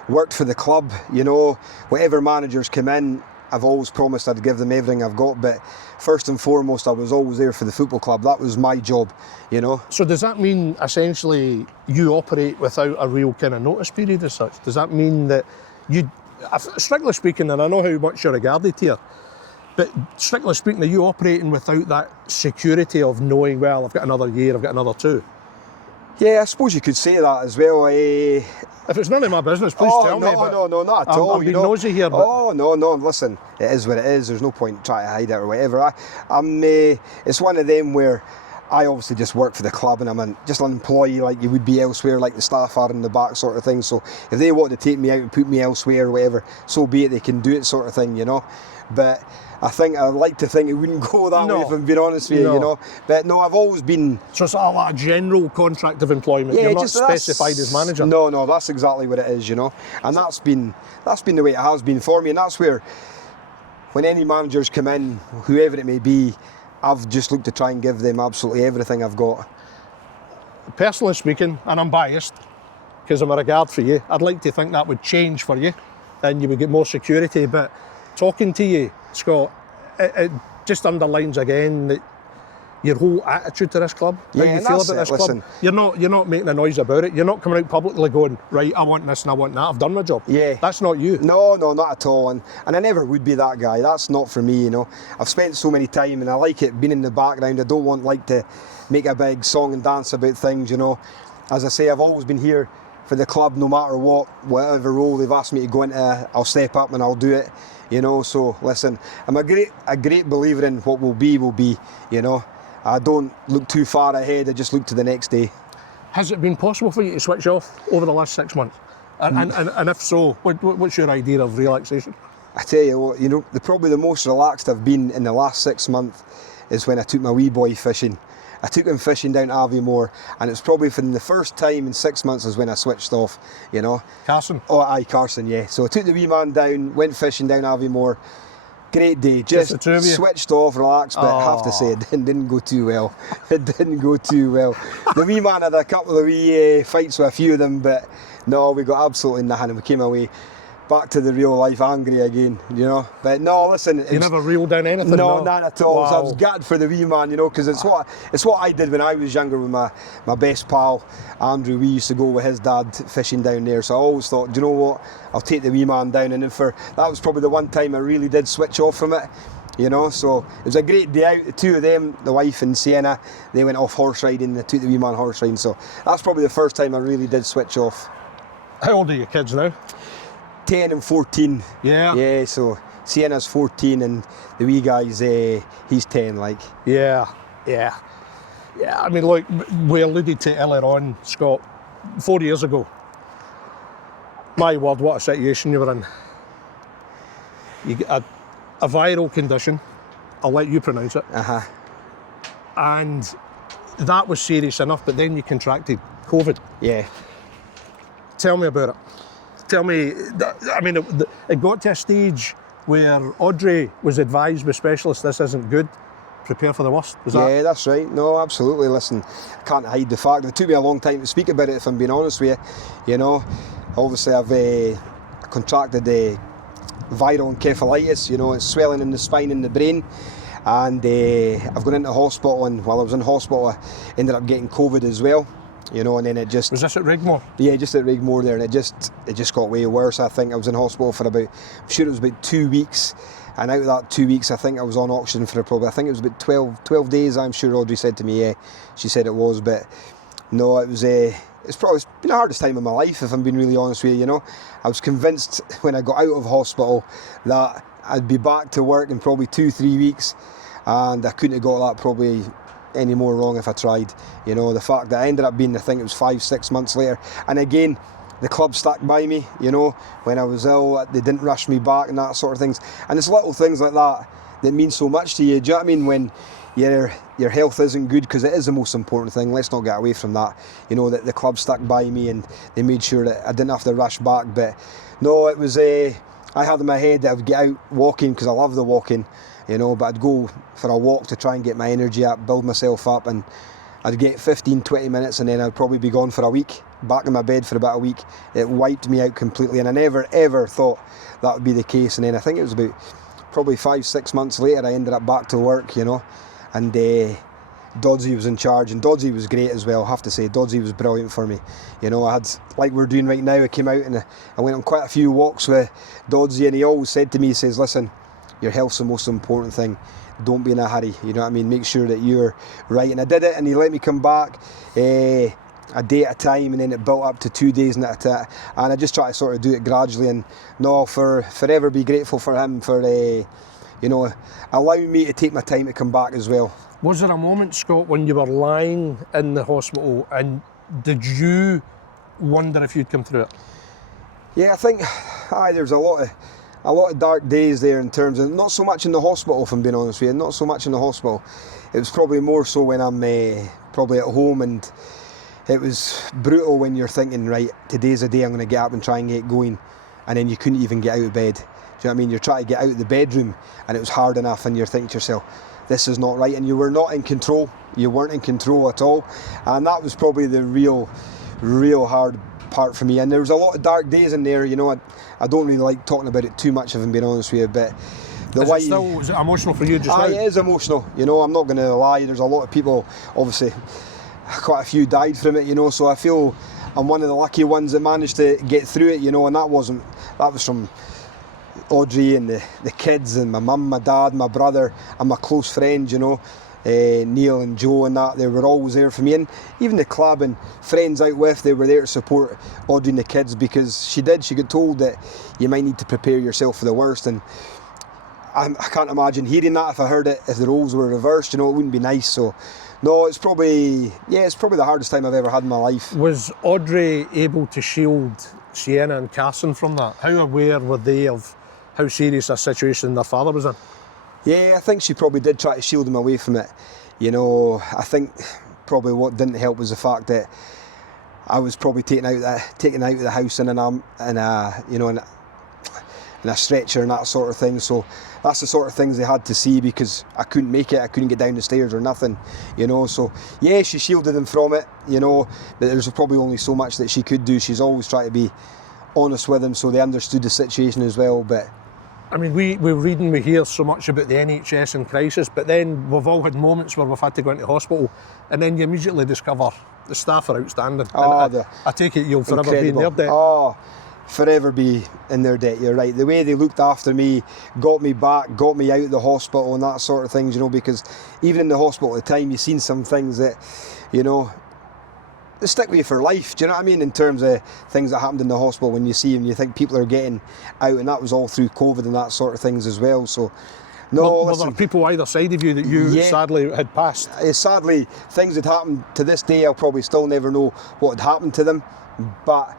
worked for the club, you know. Whatever managers come in, I've always promised I'd give them everything I've got, but first and foremost I was always there for the football club. That was my job, you know. So does that mean essentially you operate without a real kind of notice period as such? Does that mean that you, strictly speaking, and I know how much you're regarded here, but strictly speaking, are you operating without that security of knowing, well, I've got another year, I've got another 2? Yeah, I suppose you could say that as well. If it's none of my business, please tell me. No, not at all. I'm being nosy here. But no, listen, it is what it is. There's no point trying to hide it or whatever. It's one of them where I obviously just work for the club and I'm just an employee like you would be elsewhere, like the staff are in the back sort of thing. So if they want to take me out and put me elsewhere or whatever, so be it, they can do it sort of thing, you know. But I'd like to think it wouldn't go that way, if I'm being honest with you, you know. But no, I've always been... So it's like a general contract of employment, you're not specified as manager? No, that's exactly what it is, you know. And that's been the way it has been for me, and that's where, when any managers come in, whoever it may be, I've just looked to try and give them absolutely everything I've got. Personally speaking, and I'm biased, because I'm a regard for you, I'd like to think that would change for you, and you would get more security, but talking to you, Scott, it just underlines again that your whole attitude to this club, how Yeah, you and feel that's about this it, club. listen. You're not making a noise about it. You're not coming out publicly going, right, I want this and I want that. I've done my job. Yeah. That's not you. No, not at all. And I never would be that guy. That's not for me, you know. I've spent so many time and I like it being in the background. I don't want to make a big song and dance about things, you know. As I say, I've always been here for the club, no matter whatever role they've asked me to go into, I'll step up and I'll do it, you know. So listen, I'm a great believer in what will be, you know. I don't look too far ahead, I just look to the next day. Has it been possible for you to switch off over the last 6 months? And if so, what's your idea of relaxation? I tell you what, you know, probably the most relaxed I've been in the last 6 months is when I took my wee boy fishing. I took him fishing down Aviemore, and it's probably for the first time in 6 months is when I switched off, you know. Carson? Oh, aye, Carson, yeah. So I took the wee man down, went fishing down Aviemore. Great day, just the two of you? switched off, relaxed, but I have to say it didn't go too well. It didn't go too well. The wee man had a couple of wee fights with a few of them, but no, we got absolutely nothing, and we came away back to the real life angry again, you know. But no, listen, You never reeled down anything? no, none at all. Wow. So I was gutted for the wee man, you know, because it's what I did when I was younger with my best pal Andrew. We used to go with his dad fishing down there, so I always thought, do you know what, I'll take the wee man down. And then that was probably the one time I really did switch off from it, you know. So it was a great day out. The two of them, the wife and Sienna, they went off horse riding. They took the wee man horse riding, so that's probably the first time I really did switch off. How old are your kids now? 10 and 14. Yeah. Yeah, so Sienna's 14 and the wee guy's, he's 10, like. Yeah. I mean, look, we alluded to earlier on, Scott, 4 years ago. My word, what a situation you were in. You get a viral condition, I'll let you pronounce it. Uh-huh. And that was serious enough, but then you contracted COVID. Yeah. Tell me about it. Tell me, I mean, it got to a stage where Audrey was advised by specialists, this isn't good, prepare for the worst. Yeah, that's right. No, absolutely. Listen, I can't hide the fact. It took me a long time to speak about it, if I'm being honest with you. You know, obviously I've contracted viral encephalitis, you know, it's swelling in the spine and the brain. And I've gone into hospital, and while I was in hospital, I ended up getting COVID as well. You know, and then it just... Was this at Rigmore? Yeah, just at Rigmore there, and it just got way worse. I think I was in hospital for I'm sure it was about 2 weeks, and out of that 2 weeks, I think I was on oxygen for probably, I think it was about 12 days, I'm sure Audrey said to me, yeah, she said it was, but no, it was, it's been the hardest time of my life, if I'm being really honest with you, you know. I was convinced when I got out of hospital that I'd be back to work in probably 2-3 weeks, and I couldn't have got that probably any more wrong if I tried. You know, the fact that I ended up being, I think it was 5-6 months later, and again the club stuck by me, you know, when I was ill, they didn't rush me back and that sort of things, and it's little things like that that mean so much to you. Do you know what I mean? When your health isn't good, because it is the most important thing, let's not get away from that, you know, that the club stuck by me and they made sure that I didn't have to rush back. But no, it was I had in my head that I would get out walking, because I love the walking, you know, but I'd go for a walk to try and get my energy up, build myself up, and I'd get 15-20 minutes and then I'd probably be gone for a week, back in my bed for about a week. It wiped me out completely, and I never ever thought that would be the case. And then I think it was about probably 5-6 months later I ended up back to work, you know, and Dodsey was in charge, and Dodsey was great as well, I have to say. Dodsey was brilliant for me, you know. I had, like we're doing right now, I came out and I went on quite a few walks with Dodsey, and he always said to me, he says, listen, your health's the most important thing, don't be in a hurry, you know what I mean, make sure that you're right. And I did it, and he let me come back a day at a time, and then it built up to 2 days, and I just try to sort of do it gradually. And no, I'll forever be grateful for him for you know, allowing me to take my time to come back as well. Was there a moment, Scott, when you were lying in the hospital, and did you wonder if you'd come through it? Yeah, I think there's a lot of dark days there, in terms of, not so much in the hospital, if I'm being honest with you, not so much in the hospital. It was probably more so when I'm probably at home, and it was brutal when you're thinking, right, today's the day I'm going to get up and try and get going, and then you couldn't even get out of bed. Do you know what I mean? You're trying to get out of the bedroom, and it was hard enough, and you're thinking to yourself, this is not right, and you were not in control. You weren't in control at all, and that was probably the real hard part for me. And there was a lot of dark days in there, you know. I don't really like talking about it too much, if I'm being honest with you, but Is it emotional for you just now? It is emotional. You know, I'm not going to lie. There's a lot of people, obviously, quite a few died from it. You know, so I feel I'm one of the lucky ones that managed to get through it. You know, and that was from Audrey and the kids and my mum, my dad, my brother, and my close friends. You know. Neil and Joe and that, they were always there for me, and even the club and friends out with, they were there to support Audrey and the kids, because she got told that you might need to prepare yourself for the worst, and I can't imagine hearing that if I heard it, if the roles were reversed. You know, it wouldn't be nice. So no, it's probably the hardest time I've ever had in my life. Was Audrey able to shield Sienna and Carson from that? How aware were they of how serious a situation their father was in? Yeah, I think she probably did try to shield him away from it. You know, I think probably what didn't help was the fact that I was probably taken out of the house in a stretcher and that sort of thing. So that's the sort of things they had to see, because I couldn't make it. I couldn't get down the stairs or nothing. You know, so yeah, she shielded them from it. You know, but there's probably only so much that she could do. She's always tried to be honest with them, so they understood the situation as well. But I mean, we hear so much about the NHS in crisis, but then we've all had moments where we've had to go into hospital, and then you immediately discover the staff are outstanding. I take it you'll forever be in their debt. Oh, forever be in their debt, you're right. The way they looked after me, got me back, got me out of the hospital and that sort of things, you know, because even in the hospital at the time, you've seen some things that, you know, they stick with you for life. Do you know what I mean? In terms of things that happened in the hospital, when you see them, you think people are getting out, and that was all through COVID and that sort of things as well. So, no, were there people either side of you that you sadly had passed? Sadly, things had happened. To this day, I'll probably still never know what had happened to them. But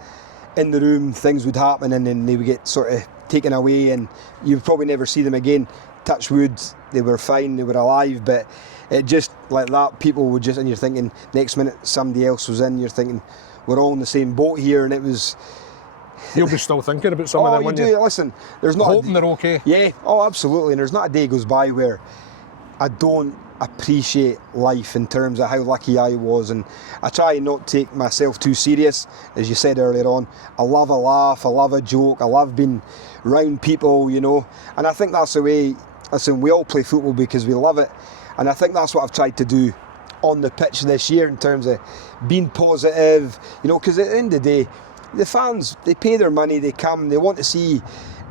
in the room, things would happen, and then they would get sort of taken away, and you'd probably never see them again. Touch wood, they were fine, they were alive, but it just like that, people would just, and you're thinking next minute somebody else was in, you're thinking we're all in the same boat here, and it was... You'll be still thinking about some of them, wouldn't you? Listen, there's not... Hoping they're okay. Yeah, oh absolutely, and there's not a day goes by where I don't appreciate life in terms of how lucky I was, and I try not to take myself too serious, as you said earlier on. I love a laugh, I love a joke, I love being around people, you know, and I think that's the way. Listen, we all play football because we love it, and I think that's what I've tried to do on the pitch this year in terms of being positive, you know, because at the end of the day, the fans, they pay their money, they come, they want to see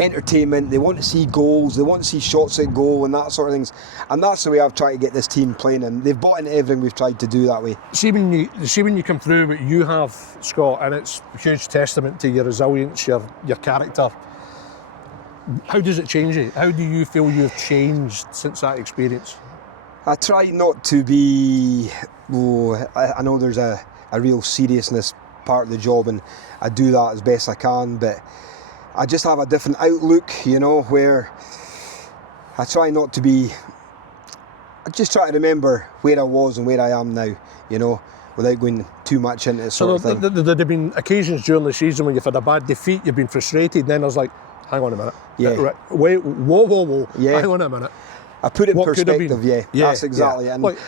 entertainment, they want to see goals, they want to see shots at goal and that sort of things, and that's the way I've tried to get this team playing, and they've bought into everything we've tried to do that way. See when you come through what you have, Scott, and it's a huge testament to your resilience, your character. How does it change you? How do you feel you've changed since that experience? I try not to be... I know there's a real seriousness part of the job, and I do that as best I can, but I just have a different outlook, you know, where I try not to be... I just try to remember where I was and where I am now, you know, without going too much into it sort of thing. There have been occasions during the season when you've had a bad defeat, you've been frustrated, and then I was like, hang on a minute. Yeah. Wait, whoa. Yeah. Hang on a minute. I put it in perspective, yeah. That's exactly it. Look,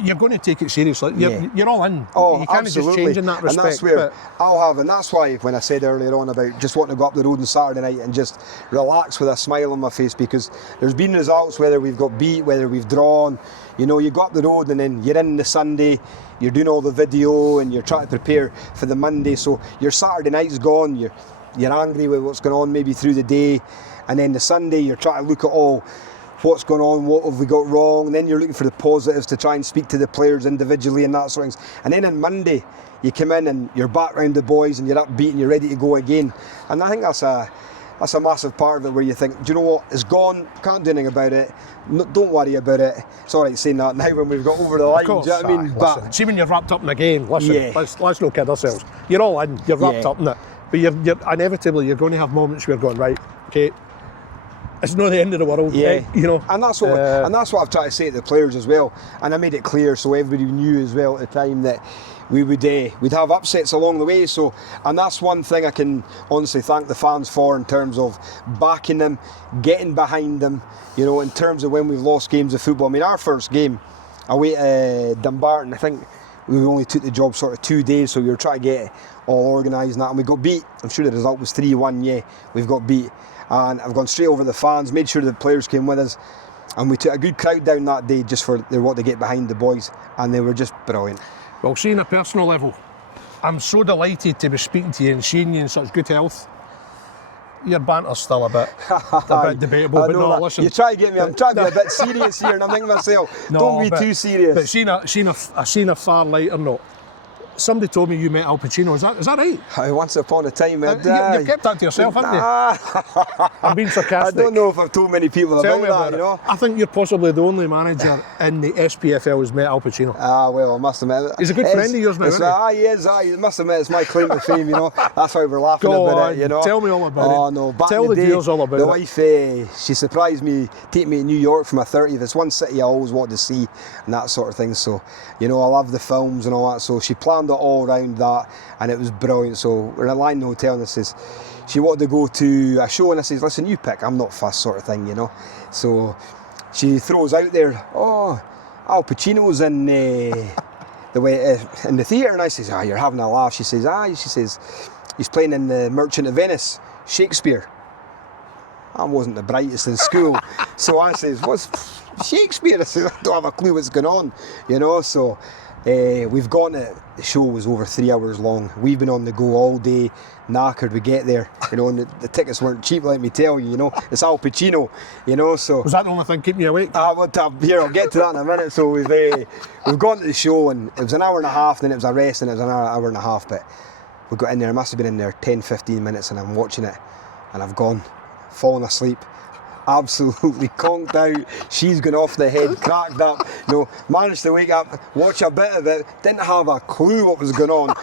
you're going to take it seriously. You're all in. Oh, you can't absolutely. just change in that respect. And that's where and that's why when I said earlier on about just wanting to go up the road on Saturday night and just relax with a smile on my face, because there's been results, whether we've got beat, whether we've drawn, you know, you go up the road and then you're in the Sunday, you're doing all the video and you're trying to prepare for the Monday, so your Saturday night's gone, you're angry with what's going on maybe through the day, and then the Sunday you're trying to look at all what's going on, what have we got wrong, and then you're looking for the positives to try and speak to the players individually and that sort of things. And then on Monday you come in and you're back round the boys and you're upbeat and you're ready to go again. And I think that's a massive part of it, where you think, do you know what, it's gone, can't do anything about it, don't worry about it. It's alright saying that now when we've got over the line, do you know what I mean? But see, when you're wrapped up in the game, listen, let's not kid ourselves, you're all in, you're wrapped up in it, but you're inevitably you're going to have moments where you're going, right, okay, it's not the end of the world, you know. And that's what I've tried to say to the players as well, and I made it clear so everybody knew as well at the time that we'd have upsets along the way. So, and that's one thing I can honestly thank the fans for, in terms of backing them, getting behind them, you know, in terms of when we've lost games of football. I mean, our first game away at Dumbarton, I think we only took the job sort of 2 days, so we were trying to get it all organised and that, and we got beat. I'm sure the result was 3-1, we've got beat. and I've gone straight over the fans, made sure the players came with us, and we took a good crowd down that day just for what they get behind the boys, and they were just brilliant. Well, see, on a personal level, I'm so delighted to be speaking to you and seeing you in such good health. Your banter's still a bit debatable, but no, listen. You try to get me, I'm trying to be a bit serious here, and I'm thinking to myself, don't be too serious. But seen a far lighter note. Somebody told me you met Al Pacino. Is that right? Once upon a time, you've kept that to yourself, haven't you? I'm being sarcastic. I don't know if I've told many people about that, you know. I think you're possibly the only manager in the SPFL who's met Al Pacino. Well, I must admit. He's a good friend of yours now, isn't he? He is. I must admit, it's my claim to fame, you know. That's why we're laughing about it, you know. Tell me all about it. Oh, no. Back Tell in the day, viewers all about the it. wife, she surprised me, taking me to New York for my 30th. It's one city I always wanted to see and that sort of thing. So, you know, I love the films and all that. So she planned it all around that, and it was brilliant. So we're in a line in the hotel, and she wanted to go to a show, and I says, listen, you pick, I'm not fussed, sort of thing, you know. So she throws out there, oh, Al Pacino's in the theatre, and I says, you're having a laugh. She says, he's playing in the Merchant of Venice, Shakespeare. I wasn't the brightest in school, so I says, what's Shakespeare? I says, I don't have a clue what's going on, you know. So we've gone to, the show was over 3 hours long. We've been on the go all day, knackered. We get there, you know, and the tickets weren't cheap, let me tell you, you know. It's Al Pacino, you know, so. Was that the only thing keeping you awake? I'll get to that in a minute. So we've gone to the show, and it was an hour and a half, then it was a rest, and it was an hour and a half, but we got in there, I must have been in there 10-15 minutes, and I'm watching it, and I've fallen asleep. Absolutely conked out. She's gone off the head, cracked up. You know, managed to wake up, watch a bit of it. Didn't have a clue what was going on.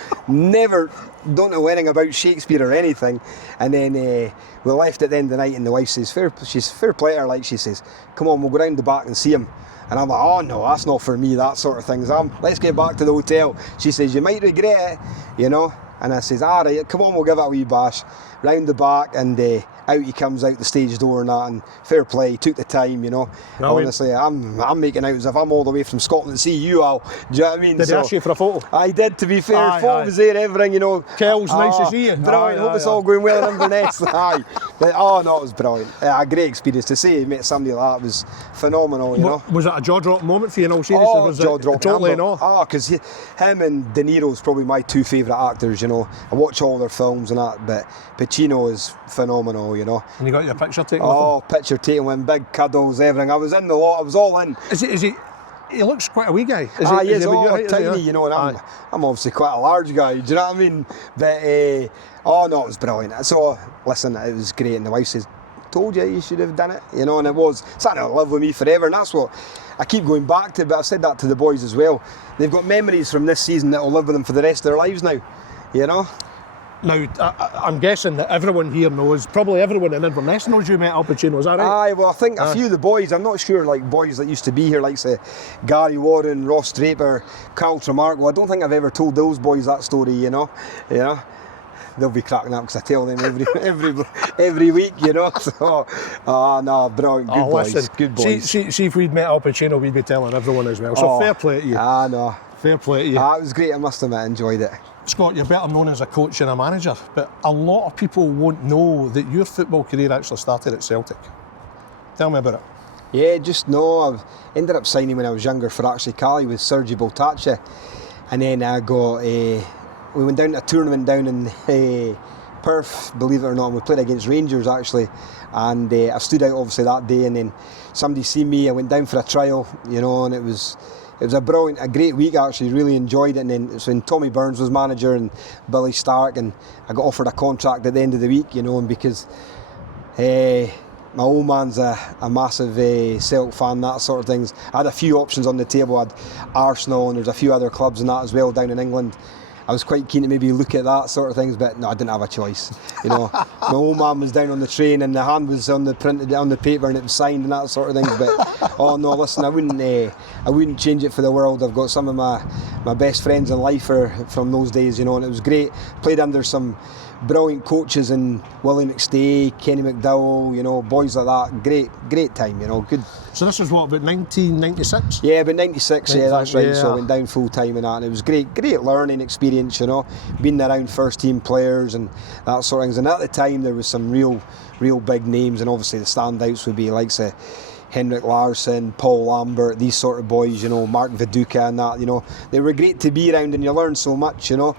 Don't know anything about Shakespeare or anything. And then we left at the end of the night, and the wife says, she's fair play to her, like she says, come on, we'll go round the back and see him. And I'm like, oh no, that's not for me, that sort of thing. Let's get back to the hotel. She says, you might regret it, you know. And I says, all right, come on, we'll give it a wee bash. Round the back, and out he comes out the stage door and that, and fair play, he took the time, you know. Honestly, I'm making out as if I'm all the way from Scotland to see you, Al. Do you know what I mean? Did he ask you for a photo? I did, to be fair. Photo was there, everything, you know. Kel's nice to see you. Brilliant, hope it's all going well in Inverness. Aye. But, oh no, it was brilliant. A great experience. To say you met somebody like that was phenomenal, you know. Was it a jaw-dropping moment for you in all seriousness? Oh, jaw-dropping. Totally not. Because him and De Niro's probably my two favourite actors, you know. I watch all their films and that, but Pacino is phenomenal, you know. And you got your picture taken with him? Picture taken with him, big cuddles, everything. I was in the lot, I was all in. Is he looks quite a wee guy. He is tiny, you know, and I'm obviously quite a large guy, do you know what I mean? But, oh no, it was brilliant. So, listen, it was great, and the wife says, told you should have done it, you know, and it was something that'll live with me forever, and that's what I keep going back to, but I've said that to the boys as well. They've got memories from this season that will live with them for the rest of their lives now, you know. Now, I'm guessing that everyone here knows, probably everyone in Inverness knows you met Al Pacino, is that right? Aye, well, I think a few of the boys, I'm not sure, like boys that used to be here, like say Gary Warren, Ross Draper, Carl Tremarco. I don't think I've ever told those boys that story, you know. They'll be cracking up because I tell them every week, you know. So, no, brilliant, good boys, listen, good boys. See if we'd met Al Pacino, we'd be telling everyone as well. So fair play to you. No. Fair play to you. It was great, I must admit, I enjoyed it. Scott, you're better known as a coach and a manager, but a lot of people won't know that your football career actually started at Celtic. Tell me about it. Yeah, just no. I ended up signing when I was younger for actually Caley with Sergi Boltacci, and then I got. We went down to a tournament down in Perth, believe it or not, and we played against Rangers actually, and I stood out obviously that day, and then somebody seen me. I went down for a trial, you know, and it was a great week actually, really enjoyed it. And then it's when Tommy Burns was manager and Billy Stark, and I got offered a contract at the end of the week, you know, and because my old man's a massive Celtic fan, that sort of things, I had a few options on the table. I had Arsenal, and there's a few other clubs and that as well down in England. I was quite keen to maybe look at that sort of things, but no, I didn't have a choice. You know, my old man was down on the train, and the hand was printed on the paper, and it was signed and that sort of things. But oh no, listen, I wouldn't change it for the world. I've got some of my my best friends in life are from those days, you know, and it was great. Played under some brilliant coaches and Willie McStay, Kenny McDowell, you know, boys like that. Great time, you know, good. So this was what, about 1996? Yeah, about 96, yeah, that's right. Yeah. So I went down full time and that, and it was great learning experience, you know, being around first team players and that sort of things. And at the time there was some real big names, and obviously the standouts would be like say Henrik, Larsson, Paul Lambert, these sort of boys, you know, Mark Viduka and that, you know. They were great to be around and you learn so much, you know.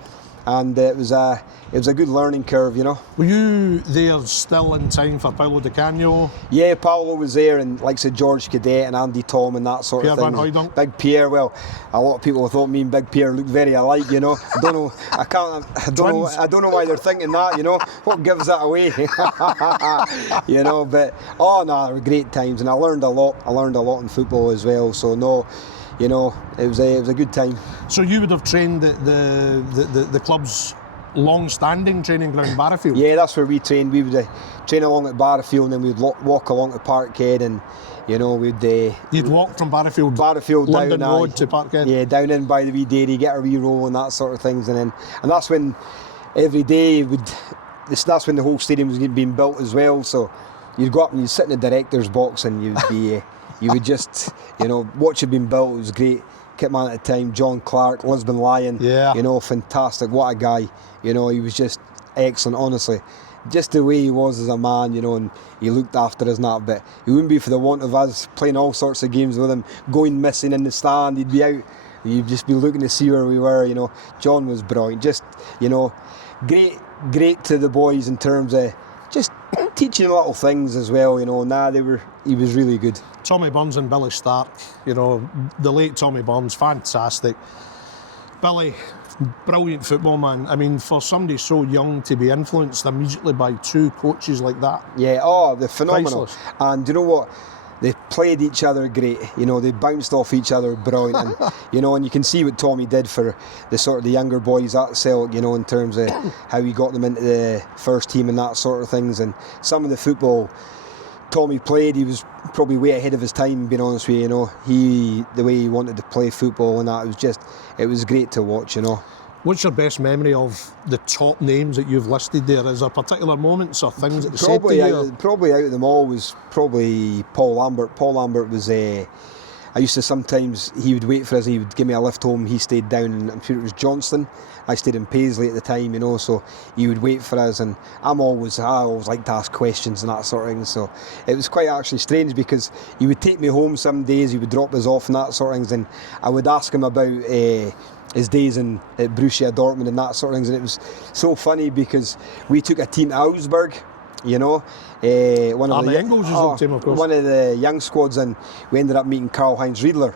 And it was a good learning curve, you know. Were you there still in time for Paolo Di Canio? Yeah, Paolo was there, and like I said, George Cadet and Andy Tom and that sort Pierre of thing. Van Hooydonk? Big Pierre, well, a lot of people thought me and Big Pierre looked very alike, you know. I don't know why they're thinking that, you know. What gives that away? You know, but they were great times, and I learned a lot. I learned a lot in football as well. So no, you know, it was a good time. So you would have trained at the club's long-standing training ground, Barrowfield? Yeah, that's where we trained. We would train along at Barrowfield, and then we'd walk along to Parkhead, and you know, we'd... You'd walk from Barrowfield London down, Road to Parkhead? Yeah, down in by the wee dairy, get a wee roll and that sort of things, and that's when every day that's when the whole stadium was being built as well. So you'd go up and you'd sit in the director's box, and you'd be... you would just, you know, watch it being built. It was great. Kit man at the time, John Clark, Lisbon Lion. Yeah. You know, fantastic. What a guy. You know, he was just excellent, honestly. Just the way he was as a man, you know, and he looked after us and that. But it wouldn't be for the want of us playing all sorts of games with him, going missing in the stand. He'd be out. You'd just be looking to see where we were, you know. John was brilliant. Just, you know, great to the boys in terms of just teaching little things as well, you know. He was really good. Tommy Burns and Billy Stark, you know, the late Tommy Burns, fantastic. Billy, brilliant football man. I mean, for somebody so young to be influenced immediately by two coaches like that. Yeah, they're phenomenal. Priceless. And you know what? They played each other great. You know, they bounced off each other brilliant. And, you know, and you can see what Tommy did for the sort of the younger boys at Celtic, you know, in terms of how he got them into the first team and that sort of things. And some of the football Tommy played, he was probably way ahead of his time, being honest with you, you know. The way he wanted to play football and that, it was great to watch, you know. What's your best memory of the top names that you've listed there? Is there particular moments or things that they said to you? Probably out of them all was probably Paul Lambert. Paul Lambert was I used to sometimes, he would wait for us, he would give me a lift home, he stayed down, and I'm sure it was Johnston. I stayed in Paisley at the time, you know, so he would wait for us, and I always like to ask questions and that sort of thing, so it was quite actually strange because he would take me home some days, he would drop us off and that sort of things, and I would ask him about his days at Borussia Dortmund and that sort of things, and it was so funny because we took a team to Augsburg, you know, one of the young squads, and we ended up meeting Karl-Heinz Riedler,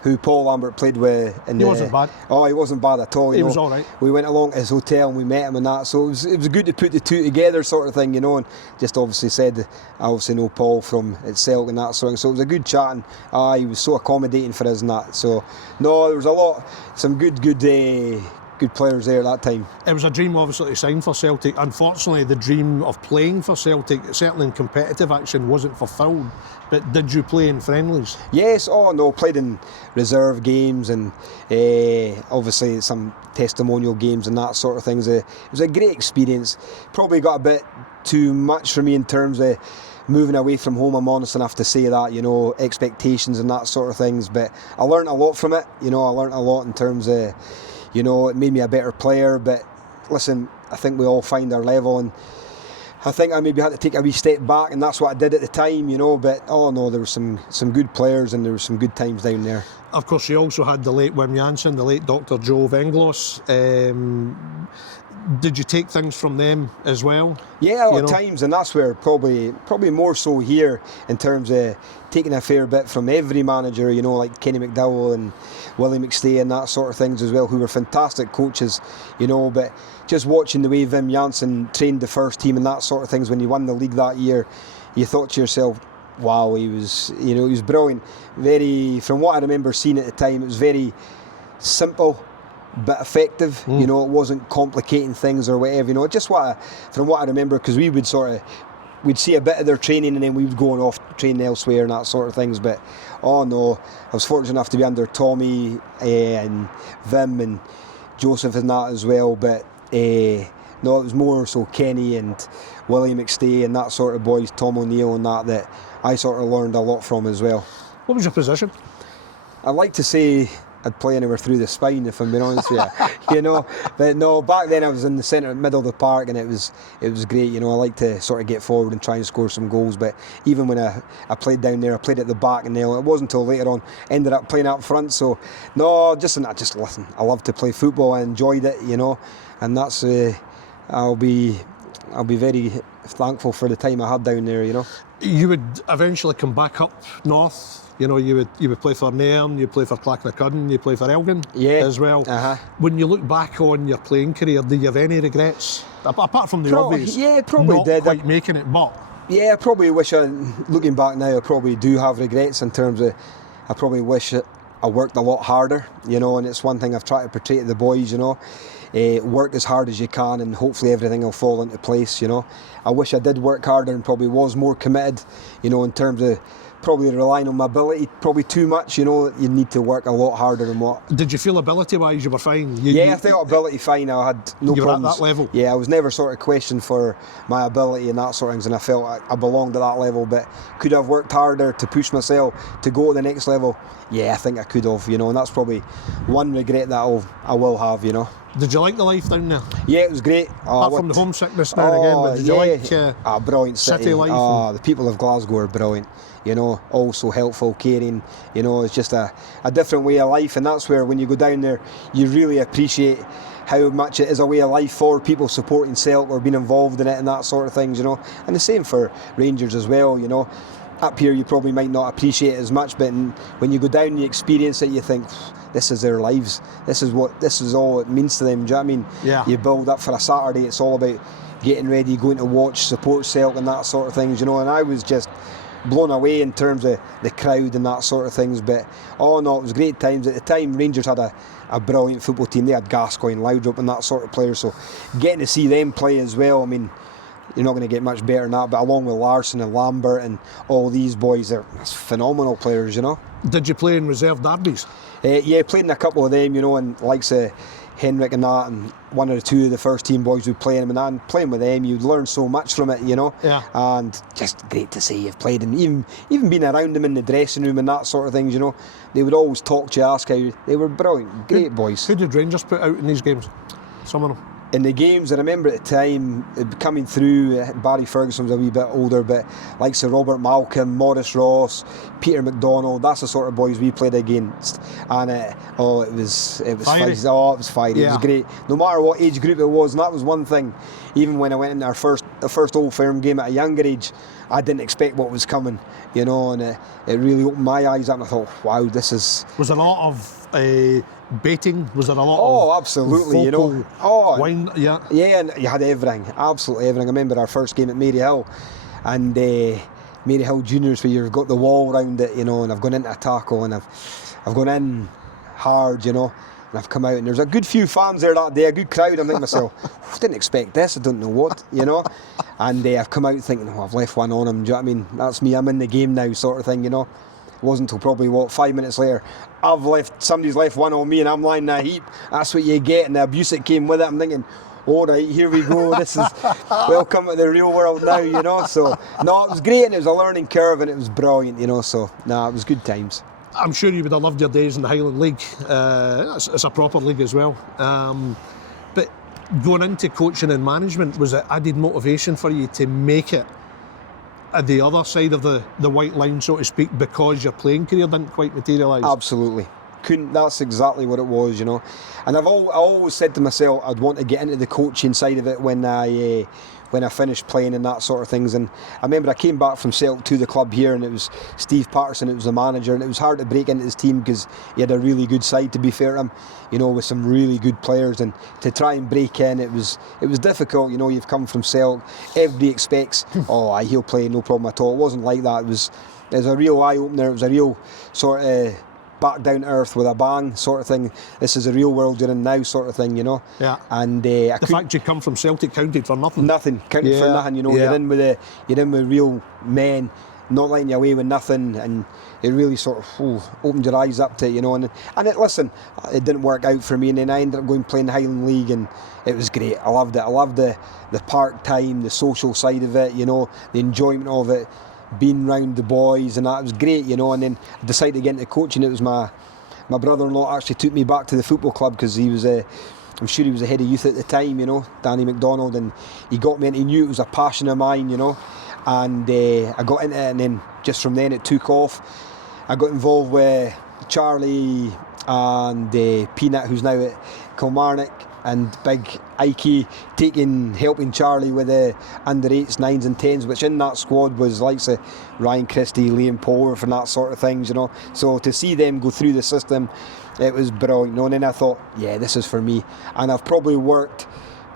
who Paul Lambert played with. He wasn't bad. Oh, he wasn't bad at all. He was all right. We went along to his hotel and we met him and that, so it was good to put the two together, sort of thing, you know. And just obviously said, I obviously know Paul from at Celtic and that sort of thing. So it was a good chat, and he was so accommodating for us and that. So no, there was some good players there at that time. It was a dream, obviously, to sign for Celtic. Unfortunately, the dream of playing for Celtic, certainly in competitive action, wasn't fulfilled. But did you play in friendlies? Yes, played in reserve games and obviously some testimonial games and that sort of things. It was a great experience. Probably got a bit too much for me in terms of moving away from home, I'm honest enough to say that, you know, expectations and that sort of things. But I learned a lot from it, you know, I learned a lot in terms of, you know, it made me a better player. But listen, I think we all find our level, and I think I maybe had to take a wee step back, and that's what I did at the time, you know. But there were some good players, and there were some good times down there. Of course, you also had the late Wim Jansen, the late Dr. Joe Venglos. Did you take things from them as well? Yeah, at times, and that's where probably more so here in terms of taking a fair bit from every manager, you know, like Kenny McDowell and Willie McStay and that sort of things as well, who were fantastic coaches, you know. But just watching the way Wim Jansen trained the first team and that sort of things when he won the league that year, you thought to yourself, wow, he was brilliant. Very, from what I remember seeing at the time, it was very simple but effective. You know, it wasn't complicating things or whatever, you know. From what I remember, because we would we'd see a bit of their training and then we would go on off training elsewhere and that sort of things. But oh no, I was fortunate enough to be under Tommy and Vim and Joseph and that as well. But no, it was more so Kenny and Willie McStay and that sort of boys, Tom O'Neill and that I sort of learned a lot from as well. What was your position? I'd like to say I'd play anywhere through the spine, if I'm being honest with you, you know. But no, back then I was in the centre, middle of the park, and it was great. You know, I like to sort of get forward and try and score some goals. But even when I played down there, I played at the back, and it wasn't until later on ended up playing up front. So no, just listen. I love to play football. I enjoyed it, you know, and that's I'll be very thankful for the time I had down there. You know, you would eventually come back up north. You know, you would play for Nairn, you play for Clachnacudden, you play for Elgin as well. When you look back on your playing career, do you have any regrets? Apart from the obvious, probably not quite making it, but... Yeah, I probably wish, looking back now, I probably do have regrets in terms of, I probably wish I worked a lot harder, you know, and it's one thing I've tried to portray to the boys, you know. Work as hard as you can and hopefully everything will fall into place, you know. I wish I did work harder and probably was more committed, you know, in terms of probably relying on my ability probably too much, you know. You need to work a lot harder than what. Did you feel ability wise you were fine? I felt ability fine. I had no problems. You were at that level? Yeah, I was never sort of questioned for my ability and that sort of things, and I felt I belonged to that level. But could I have worked harder to push myself to go to the next level? Yeah, I think I could have, you know, and that's probably one regret that I will have, you know. Did you like the life down there? Yeah, it was great. Apart from the homesickness now and again, but did you like brilliant city life? The people of Glasgow are brilliant. You know, also helpful, caring. You know, it's just a different way of life, and that's where when you go down there, you really appreciate how much it is a way of life for people supporting Celtic or being involved in it and that sort of things. You know, and the same for Rangers as well. You know, up here you probably might not appreciate it as much, but when you go down and you experience it, you think, this is their lives. This is all it means to them. Do you know what I mean? Yeah. You build up for a Saturday. It's all about getting ready, going to watch, support Celtic and that sort of things. You know, and I was just blown away in terms of the crowd and that sort of things. But oh no, it was great times. At the time, Rangers had a brilliant football team. They had Gascoigne, Laudrup and that sort of players. So getting to see them play as well, I mean, you're not going to get much better than that. But along with Larsson and Lambert and all these boys, they're phenomenal players, you know. Did you play in reserve derbies? Yeah, played in a couple of them, you know, and likes of Henrik and that, and one or two of the first team boys would play them, and that, and playing with them, you'd learn so much from it, you know. Yeah. And just great to see you've played, and even being around them in the dressing room and that sort of things, you know. They would always talk to you, ask how they were brilliant, great boys. Who did Rangers put out in these games? Some of them. In the games, I remember at the time, coming through, Barry Ferguson was a wee bit older, but like Sir Robert Malcolm, Maurice Ross, Peter McDonald, that's the sort of boys we played against. And it was fiery. It was fiery. Yeah. It was great. No matter what age group it was, and that was one thing. Even when I went into the first Old Firm game at a younger age, I didn't expect what was coming, you know, and it really opened my eyes up, and I thought, wow, this is... Was there a lot of baiting? Was there a lot of... Oh, absolutely, you know. Oh, wine, yeah. Yeah, and you had everything, absolutely everything. I remember our first game at Maryhill, and Maryhill Juniors, where you've got the wall around it, you know, and I've gone into a tackle, and I've gone in hard, you know, and I've come out, and there's a good few fans there that day, a good crowd. I'm thinking to myself, I didn't expect this, I don't know what, you know. And I've come out thinking, oh, I've left one on him, do you know what I mean? That's me, I'm in the game now, sort of thing, you know. It wasn't until probably 5 minutes later, somebody's left one on me and I'm lying in a heap. That's what you get, and the abuse that came with it. I'm thinking, all right, here we go. This is welcome to the real world now, you know. So no, it was great, and it was a learning curve, and it was brilliant, you know. So no, it was good times. I'm sure you would have loved your days in the Highland League. It's a proper league as well. But going into coaching and management, was it added motivation for you to make it at the other side of the white line, so to speak, because your playing career didn't quite materialise? Absolutely. That's exactly what it was, you know. And I always said to myself I'd want to get into the coaching side of it when I finished playing and that sort of things. And I remember I came back from Celtic to the club here, and it was Steve Patterson, it was the manager, and it was hard to break into his team because he had a really good side, to be fair to him, you know, with some really good players, and to try and break in, it was difficult, you know. You've come from Celtic, everybody expects, oh, he'll play, no problem at all. It wasn't like that. It was a real eye-opener. It was a real sort of back down to earth with a bang, sort of thing. This is the real world you're in now, sort of thing, you know. Yeah. And the fact you come from Celtic counted for nothing. Nothing counted for nothing, you know. You're in with real men, not letting you away with nothing, and it really sort of opened your eyes up to it, you know. And listen, it didn't work out for me, and then I ended up going playing the Highland League, and it was great. I loved it. I loved the park time, the social side of it, you know, the enjoyment of it, being round the boys, and that was great, you know. And then I decided to get into coaching. It was my brother-in-law actually took me back to the football club, because he was I'm sure he was the head of youth at the time, you know, Danny McDonald, and he got me, and he knew it was a passion of mine, you know. And I got into it, and then just from then it took off. I got involved with Charlie and Peanut, who's now at Kilmarnock, and Big Ikey, helping Charlie with the under 8s, 9s and 10s, which in that squad was like Ryan Christie, Liam Power, and that sort of things, you know. So to see them go through the system, it was brilliant, you know. And then I thought, yeah, this is for me. And I've probably worked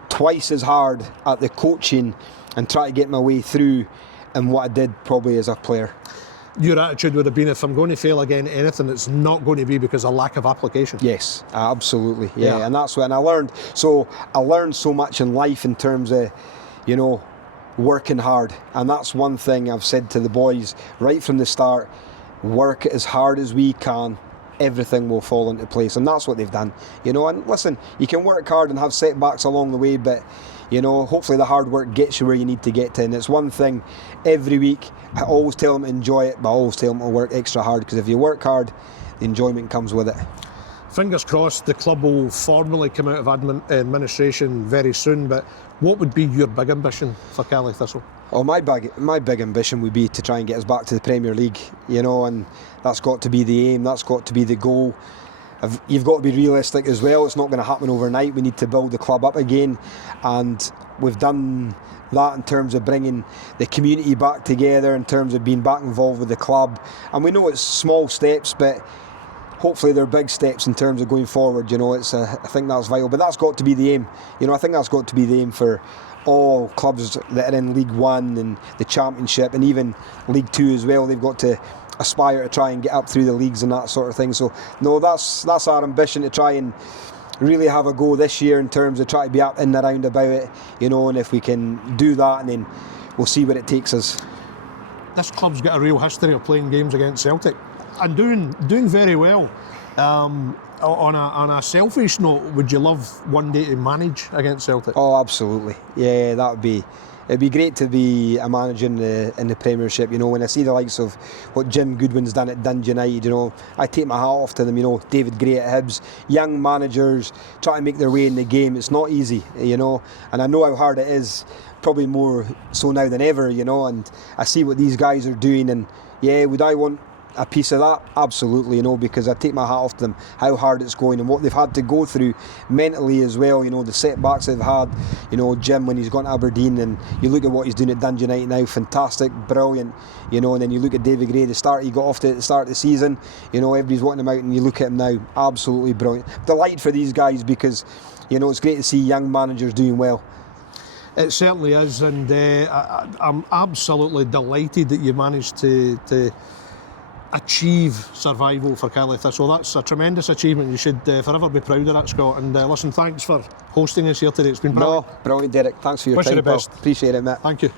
twice as hard at the coaching and try to get my way through and what I did probably as a player. Your attitude would have been, if I'm going to fail again anything, it's not going to be because of lack of application. Yes, absolutely. Yeah. And that's when I learned. So I learned so much in life in terms of, you know, working hard. And that's one thing I've said to the boys right from the start: work as hard as we can, everything will fall into place. And that's what they've done, you know. And listen, you can work hard and have setbacks along the way, but you know, hopefully the hard work gets you where you need to get to. And it's one thing every week, I always tell them to enjoy it, but I always tell them to work extra hard, because if you work hard, the enjoyment comes with it. Fingers crossed the club will formally come out of administration very soon, but what would be your big ambition for Caley Thistle? Oh, my big ambition would be to try and get us back to the Premier League, you know, and that's got to be the aim, that's got to be the goal. You've got to be realistic as well. It's not going to happen overnight. We need to build the club up again, and we've done that in terms of bringing the community back together, in terms of being back involved with the club. And we know it's small steps, but hopefully they're big steps in terms of going forward. You know, I think that's vital. But that's got to be the aim. You know, I think that's got to be the aim for all clubs that are in League One and the Championship, and even League Two as well. They've got to aspire to try and get up through the leagues and that sort of thing. So no, that's our ambition, to try and really have a go this year in terms of try to be up in and around about it, you know. And if we can do that, and then we'll see where it takes us. This club's got a real history of playing games against Celtic and doing very well. On a selfish note, would you love one day to manage against Celtic? Oh, absolutely. Yeah, it'd be great to be a manager in the Premiership. You know, when I see the likes of what Jim Goodwin's done at Dundee United, you know, I take my hat off to them. You know, David Gray at Hibs, young managers trying to make their way in the game. It's not easy, you know, and I know how hard it is, probably more so now than ever, you know. And I see what these guys are doing, and yeah, would I want a piece of that? Absolutely, you know, because I take my hat off to them, how hard it's going and what they've had to go through mentally as well, you know, the setbacks they've had. You know, Jim, when he's gone to Aberdeen, and you look at what he's doing at Dundee United now, fantastic, brilliant, you know. And then you look at David Gray, the start he got off to at the start of the season, you know, everybody's wanting him out, and you look at him now, absolutely brilliant. Delight for these guys, because, you know, it's great to see young managers doing well. It certainly is, and I'm absolutely delighted that you managed to achieve survival for Caley Thistle. That's a tremendous achievement. You should forever be proud of that, Scott. And listen, thanks for hosting us here today. It's been brilliant. No, brilliant, Derek. Thanks for your Wish time. you the best. Appreciate it, mate. Thank you.